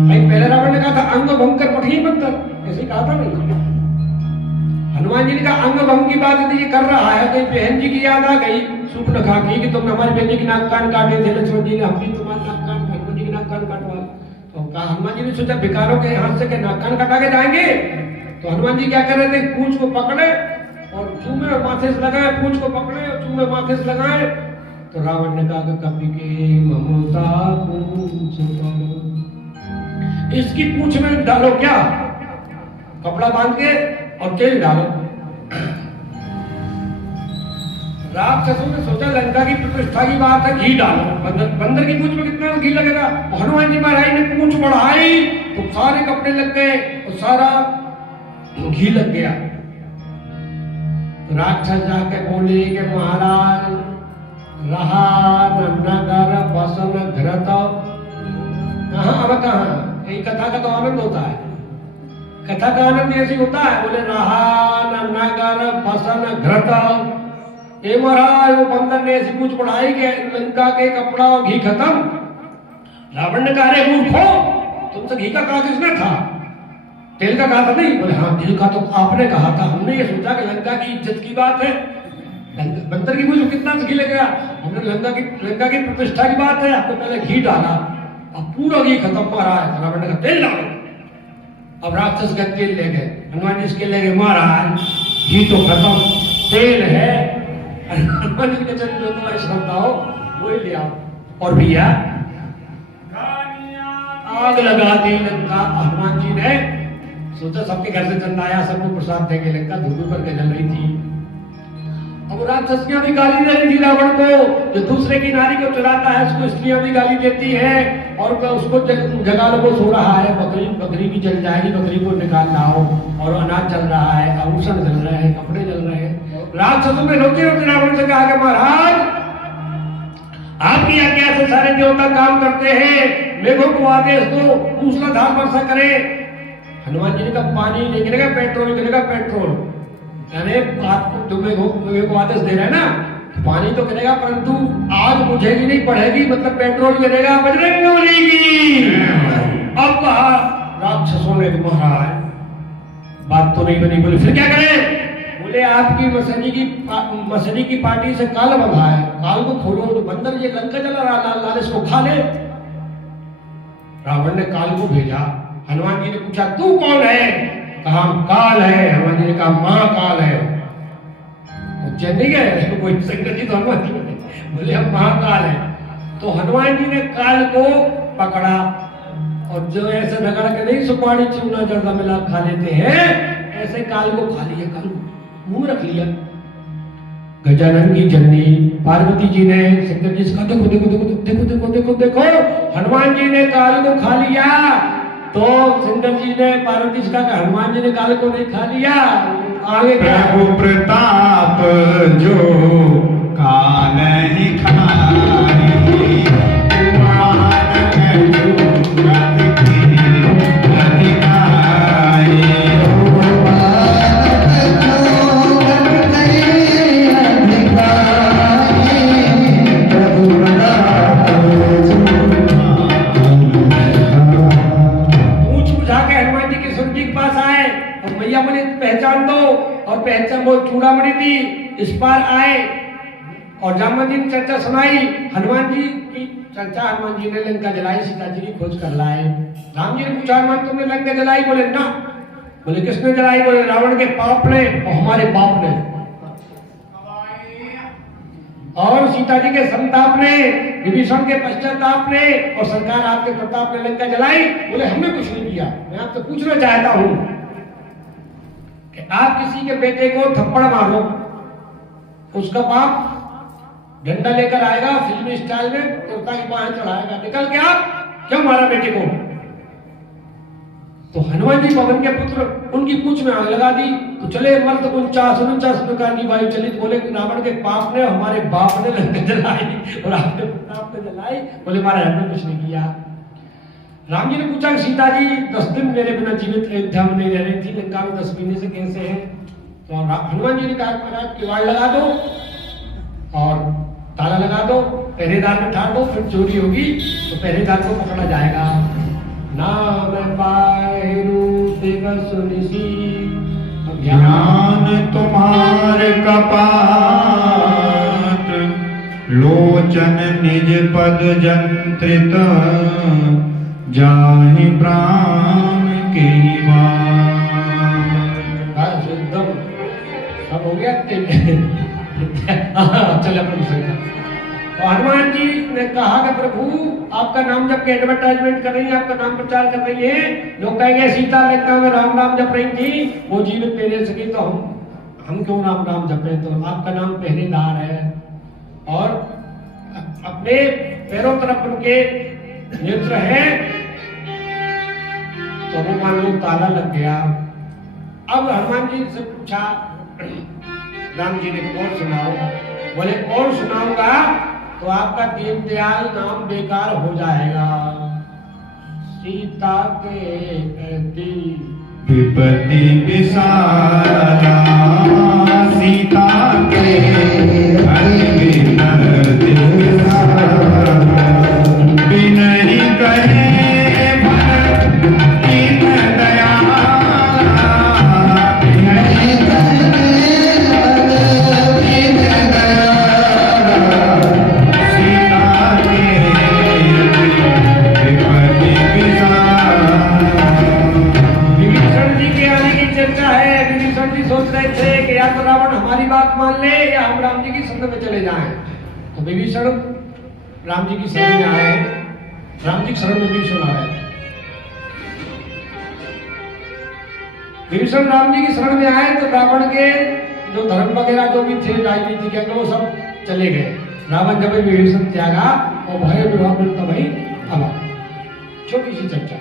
पहले रावण ने कहा था अंग भंग कर पठिए मंत्र, ऐसे कहा था नहीं। हनुमान जी ने कहा अंग भंग की बात यदि कर रहा है, कहीं बहन जी की याद आ गई सुपन खा की कि तुमने हमारी बहन की नाक कान काटे थे, लक्ष्मण जी ने हम भी तुम्हारे नाक कान हनुमान जी की नाक कान काटवा। तो कहा हनुमान जी ने सोचा भिखारों के हाथ से नाक कान कटा के जाएंगे। तो हनुमान जी क्या कर रहे थे, पूंछ को पकड़े और चूमे और माथे से लगाए, पूंछ को पकड़े और चूमे माथे से लगाए। तो रावण ने कहा कपि के ममता पूछ इसकी पूंछ में डालो क्या, कपड़ा बांध के और तेल डालो। राक्षसों ने सोचा लंका की प्रतिष्ठा की बात है, घी डालो। बंदर की पूंछ में कितना घी लगेगा। हनुमान जी महाराज ने पूंछ बढ़ाई तो सारे कपड़े लग गए और सारा घी लग गया। तो राक्षस जाके बोले कि महाराज रहा नगर बसन घृत। अब कहाँ यही कथा का तो आनंद होता है, कथा का आनंद ऐसे होता है। बोले रहा नगर बसन घृत। ये महाराज वो बंदर ने ऐसी कुछ पढ़ाई कि लंका के कपड़ा और घी खत्म। रावण ने कहा अरे मूर्खो, तुमसे घी का कहा किसने था, तेल का कहा था नहीं? बोले हाँ तेल का तो आपने कहा था, हमने ये सोचा कि लंका की इज्जत की बात है। बंदर की पूछो कितना घी लगेगा, हमने लंका की प्रतिष्ठा की बात है, आपको पहले घी डाला, अब पूरा घी खत्म हो रहा है। रावण ने कहा तेल डालो। अब राक्षस का तेल ले गए, हनुमान जी इसके ले गए, महाराज घी तो खत्म, तेल है। हनुमान जी के चरण में तुम्हारी श्रद्धा हो वही ले आओ। और भैया आग लगा दी लंका। हनुमान जी ने सोचा सबके घर से चंदा आया, सबको प्रसाद देंगे, लंका धुआं करके जल रही थी। अब राक्षसियां भी गाली दे रही थी रावण को, जो दूसरे की नारी को चुराता है उसको स्त्रियां भी गाली देती है, और उसको जगाने को सो रहा है, बकरी भी जल जाएगी, बकरी को निकाल लाओ, और अनाज जल रहा है, आभूषण जल रहे हैं, कपड़े जल रहे हैं। राक्षसों ने रोते रोते रावण से कहा कि महाराज आपकी आज्ञा से सारे देवता काम करते हैं, मेघों को आदेश दो मूसलाधार वर्षा करे। हनुमान जी ने कहा पानी नहीं गिरेगा, पेट्रोल गिरेगा, पेट्रोल। यानी आपको तुम्हें को आदेश दे रहे हैं ना, पानी तो गिरेगा परंतु आग बुझेगी नहीं, बढ़ेगी, मतलब पेट्रोल गिरेगा, बजरंगबली की। अब कहा राक्षसों ने महाराज बात तो नहीं बनी। बोले फिर क्या करें? बोले आपकी मछली की पार्टी से काल बंधा है, काल को खोलो तो बंदर ये लंका जला रहा, लाल इसको खा ले। रावण ने काल को भेजा। हनुमान जी ने पूछा तू कौन है? कहा काल है। हनुमान जी ने कहा महाकाल है। उज्जैन नहीं गए कोई शंकर जी, तो हनुमान जी बोले हम महाकाल है। तो हनुमान जी ने काल को पकड़ा, और जो ऐसे रगड़ के नहीं सुपारी चूना जर्दा मिला खा लेते हैं, ऐसे काल को खा लिया, काल मुंह रख लिया। गजानन की जननी पार्वती जी ने शंकर जी से कहा देखो देखो देखो देखो देखो देखो देखो हनुमान जी ने काल को खा लिया। तो शंकर जी ने पार्वती से कहा हनुमान जी ने काल को नहीं खा लिया, आगे प्रभु प्रताप जो काल ही खाई, पहचान दो, और पहचान वो चूड़ामणि थी, इस पार आए और जामवंत जी ने चर्चा सुनाई। हनुमान जी की चर्चा, हनुमान जी ने लंका जलाई, सीता जी की खोज कर लाए। राम जी ने पूछा हनुमान तुमने लंका जलाई? बोले ना। बोले किसने जलाई? बोले रावण के पाप ने और हमारे बाप ने, और सीता जी के संताप ने, विभीषण के पश्चाताप ने, और सरकार आपके प्रताप ने लंका जलाई। बोले हमने कुछ नहीं किया। मैं आपसे पूछना चाहता हूं कि आप किसी के बेटे को थप्पड़ मारो, उसका बाप डंडा लेकर आएगा फिल्मी स्टाइल में, देवता की बाहें चढ़ाएगा, निकल के आप क्यों मारा बेटे को? तो हनुमान जी पवन के पुत्र उनकी पूंछ में आग लगा दी। तो चले मर्द 49 प्रकार की वायु चलित। बोले रावण के पाप ने, हमारे बाप ने लंका जलाई और आपके प्रताप ने जलाई। बोले महाराज हमने कुछ नहीं किया। राम जी ने पूछा कि सीता जी 10 दिन मेरे बिना जीवित अयोध्या में नहीं रह रही थी, लंका में 10 महीने से कैसे है? तो हनुमान जी ने कहा महाराज किवाड़ लगा दो और ताला लगा दो, पहरेदार में ठाड़ दो, फिर चोरी होगी तो पहरेदार को पकड़ा जाएगा। नाम पायरु दिवस निशी, ज्ञान तुम्हारे कपाट, लोचन निज पद जंत्रित, जाहि प्राण की बात। एकदम सब हो गया। चले अपन संख्या। तो हनुमान जी ने कहा कि प्रभु आपका नाम जब के एडवर्टाइजमेंट कर रही है, आपका नाम प्रचार कर रही है, लोग कहेंगे सीता लंका में राम नाम जप रही थी, वो जीवित नहीं रह सकी, तो हम क्यों राम नाम जपे? तो आपका नाम पहरेदार है, और अपने पैरों तरफ उनके नेत्र है, तो वो मान लो ताला लग गया। अब हनुमान जी से पूछा राम जी ने और सुनाओ। बोले और सुनाऊंगा तो आपका दीनदयाल नाम बेकार हो जाएगा। सीता के प्रति विपत्ति विसारा सीता के बिनहि कहे भरत कीन दयाला बिनहि कहे भरत कीन दयाला सीता के विपत्ति विसारा। विभीषण जी के आने की चर्चा है। विभीषण जी सोच रहे थे कि या तो रावण हमारी बात मान ले या हम राम जी की संग में चले जाएं। तो विभीषण राम जी की शरण में आए। राम जी की शरण में विभीषण आए। विभीषण राम जी की शरण में आए तो रावण के जो धर्म वगैरह जो भी थे राजनीति के वो सब चले गए। रावण जब विभीषण त्यागा और भय विवाह तब ही अब छोटी सी चर्चा।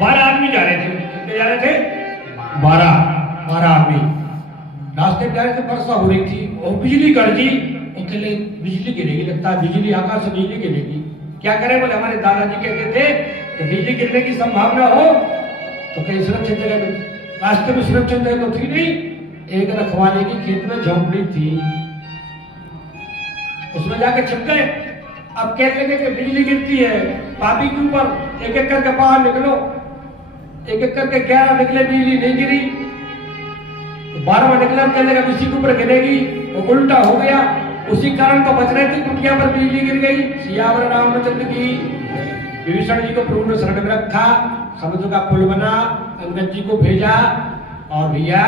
12 आदमी जा रहे थे। कितने जा रहे थे? 12 आदमी रास्ते में जा रहे थे। वर्षा हो रही थी और बिजली गरजी। अकेले बिजली गिरेगी, लगता है बिजली आकाश से बिजली गिरेगी। क्या करें? बोले हमारे दादाजी कहते थे कि बिजली गिरने की संभावना हो तो कहीं सुरक्षित जगह में, रास्ते में सुरक्षित जगह तो थी नहीं। एक रखवाले की खेत में झोंपड़ी थी, उसमें जाके छिप गए। अब कहते थे कि बिजली गिरती है पापी के ऊपर, एक एक करके बाहर निकलो। एक एक करके 11 निकले, बिजली नहीं गिरी। तो 12वां निकला, कहने लगा किसी के ऊपर गिरेगी, तो उल्टा हो गया। उसी कारण तो बच रहे थे, कुटिया पर बिजली गिर गई। सियावर रामचंद्र की। विभीषण जी को प्रभु ने शरण में रखा, समुद्र का पुल बना, अंगद जी को भेजा और भैया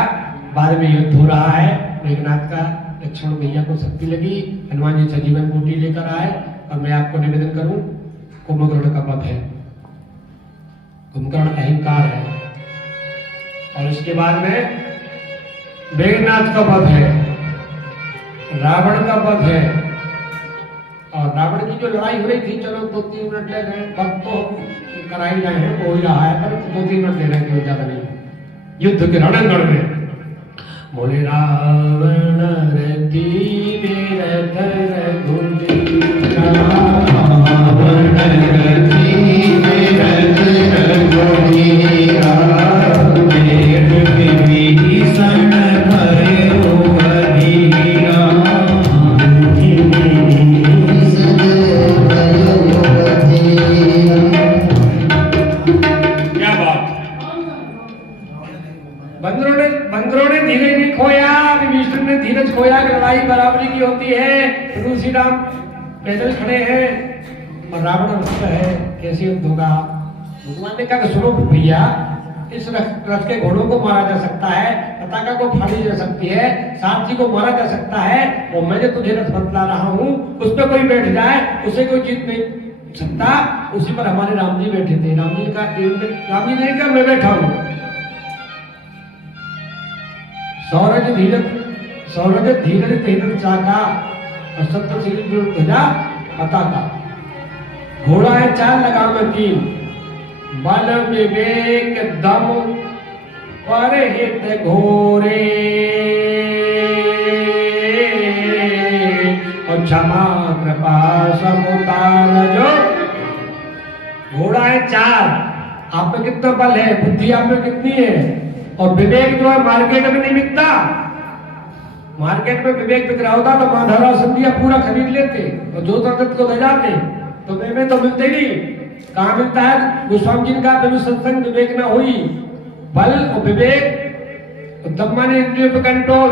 बाद में युद्ध हो रहा है मेघनाथ का। लक्ष्मण भैया को शक्ति लगी, हनुमान जी सजीवन बूटी लेकर आए। और मैं आपको निवेदन करूं, कुंभकर्ण का वध है। कुंभकर्ण अहंकार है। और इसके बाद में मेघनाथ का वध है, रावण का वध है। और रावण की जो लड़ाई हो रही थी, चलो 2-3 मिनट ले गए, वक्त तो करा ही रहे हैं, हो ही रहा है, पर 2-3 मिनट ले रहे हैं, ज्यादा नहीं। युद्ध के रणंगण में बोले रावण रति रथ रघुबीर, रावण रति रथ रघुबीर, वेद विभीषण भयो अधीरा। क्या बात! बंदरों ने धीरज नहीं खोया, विभीषण ने धीरज खोया कि लड़ाई बराबरी की होती है। ऋषि राम पैदल खड़े हैं और रावण रुष्ट है, कैसे युद्ध होगा? भगवान ने कहा कि सुनो भैया, इस रथ के घोड़ों को मारा जा सकता है, पताका को फाड़ी जा सकती है, सारथी को मारा जा सकता है, और मैं जो तुझे रथ बतला रहा हूँ उस पर कोई बैठ जाए, उसे कोई जीत नहीं सकता। उसी पर हमारे राम जी बैठे थे। राम जी का राम जी ने कहा मैं बैठा हूँ। सौरज धीरज तेरज चाका और सप्तशिरी ध्वजा पताका। घोड़ा है 4 लगाम 3, बल विवेक दम पर हित घोरे, और क्षमा कृपा समुतार जो। घोड़ा है 4, आप में कितना बल है, बुद्धि आप में कितनी है, और विवेक जो है मार्केट में नहीं बिकता। मार्केट में विवेक बिक रहा होता तो माधवराव सिंधिया पूरा खरीद लेते और जो दत्त को ले जाते, तो में तो मिलते नहीं। कहाँ मिलता है? गोस्वामी जी का बिनु सत्संग विवेक ना हुई। बल और विवेक, दम माने इंद्रियों पे कंट्रोल,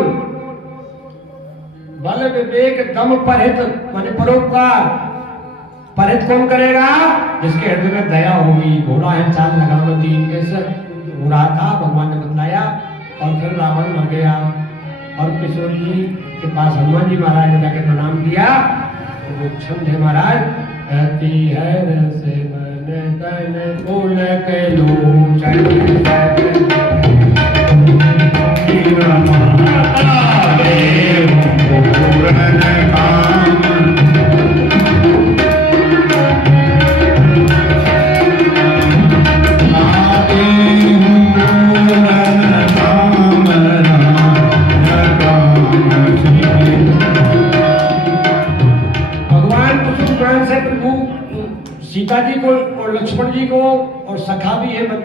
बल विवेक दम परहित माने परोपकार। परहित कौन करेगा? जिसके हृदय में दया होगी। घोड़ा है 4 लगाम 3, ऐसे हो रहा था, भगवान ने बतलाया। और फिर रावण मर गया और किशोर जी के पास हनुमान जी महाराज ने जाकर प्रणाम किया। तो वो छंद है महाराज, अति हर से मन तन फूल के लोचन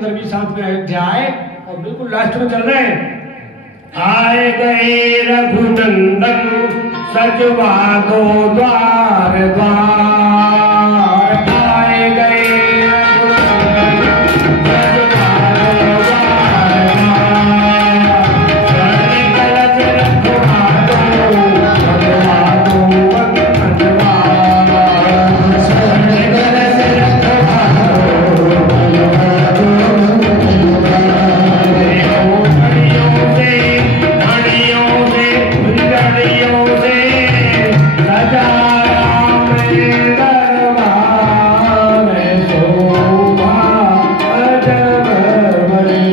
15वीं साथ में अयोध्या आए और बिल्कुल लास्ट में चल रहे हैं। आए गए रघुनंदन सजवा दो द्वार द्वार, आए गए रघुनंदन सजवा दो द्वार द्वार, स्वर्ण कलश रखवा दो भगवा दो वंदनवार, स्वर्ण कलश रखवा दो भगवा दो वंदनवार। मणियों से फुलझड़ियों से सजा राम दरबार, शोभा अजब भरी।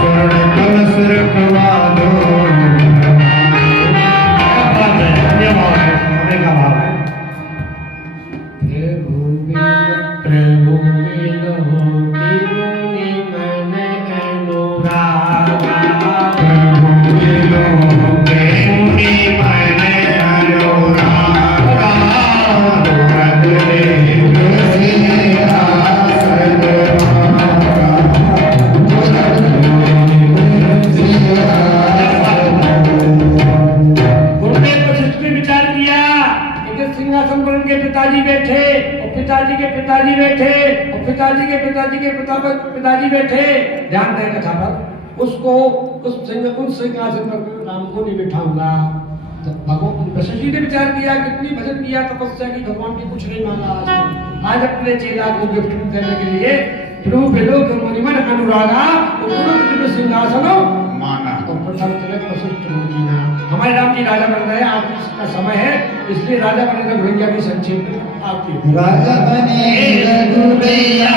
स्वर्ण कलश रखवा दो। प्रभु मिलो तिरुनि मन अनुरागा, प्रभु मिलो मुनि मन अनुरागा, रघुनाथ देव सिंहासन गुरुदेव वशिष्ठ ने विचार किया कि सिंहासन पर उनके पिताजी बैठे और पिताजी के पिताजी बैठे और पिताजी के पिताजी के पिताजी बैठे। ध्यान दें कथा पर, उसको उस सिंहासन पर राम को नहीं बिठाऊंगा। तो भगवान वशिष्ठ जी ने विचार किया, कितनी भजन किया, तपस्या की, भगवान ने कुछ नहीं मांगा। आज अपने चेला को गिफ्ट देने के लिए प्रभु बिलो मुनि मन अनुरागा तुरंत सिंहासन माना। तो प्रथम तिलक वशिष्ठ मुनि ना। हमारे राम जी राजा बन रहे हैं, आप इसका समय है, इसलिए राजा बनने का भैया की संक्षेप में आपकी राजा बने रघुबैया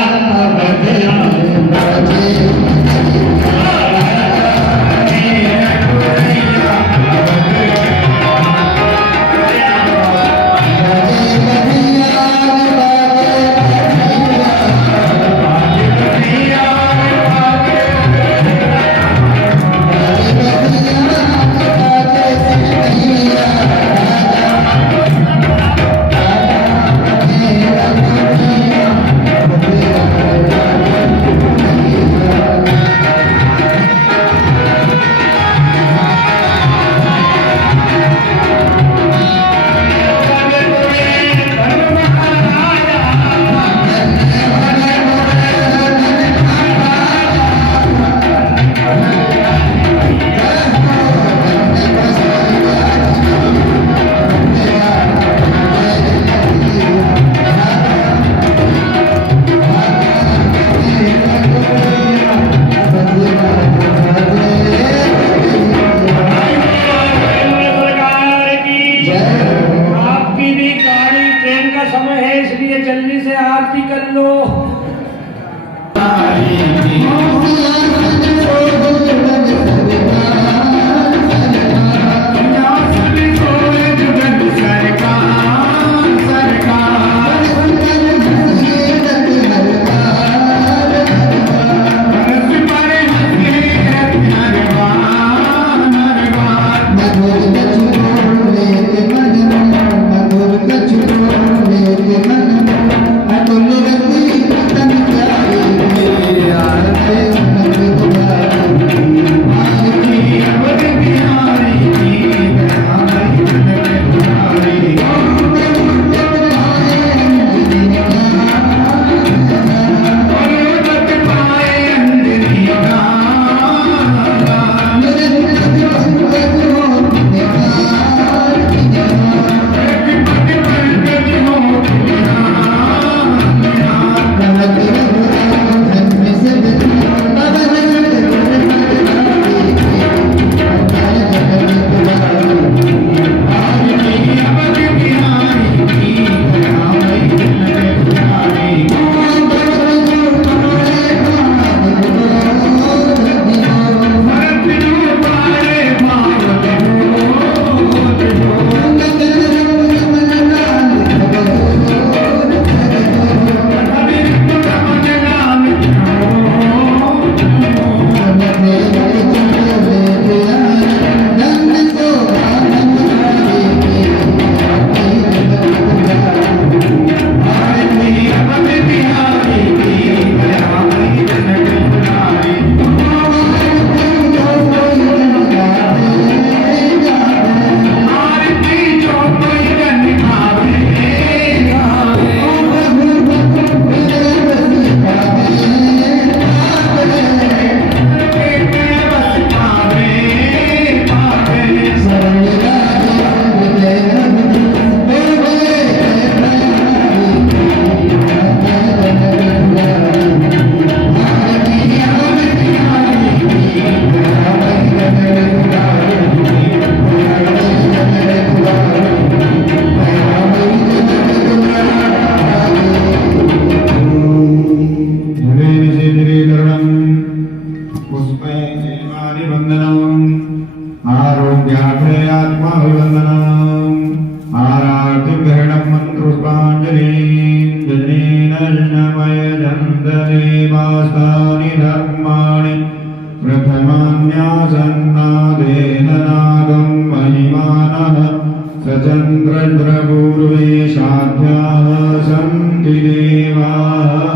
भद्रपूर्वे साध्याः सन्ति देवाः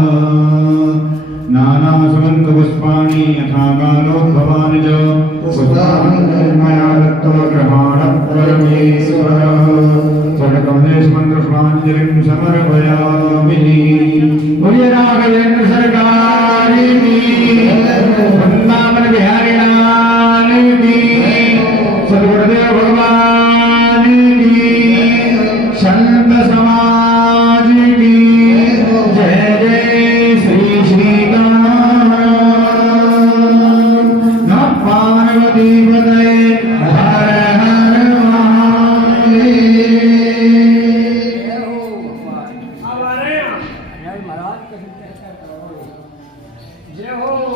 नानासुगन्धपुष्पाणि यथा कालोद्भवानि च पुष्पाणिर्मया दत्तग्रहाणः परमेश्वरः षट्कमलेशमन्त्रपुष्पाञ्जलिं समर्पयामि। बोलिए राघवेन्द्र सरकार की, वृंदावन बिहारी लाल की, सद्गुरुदेव भगवान की, संत समाज की जय जय श्री सीताराम। नमः पार्वती पतये हर हर महादेव। अब आ रहे हैं आप। जय हो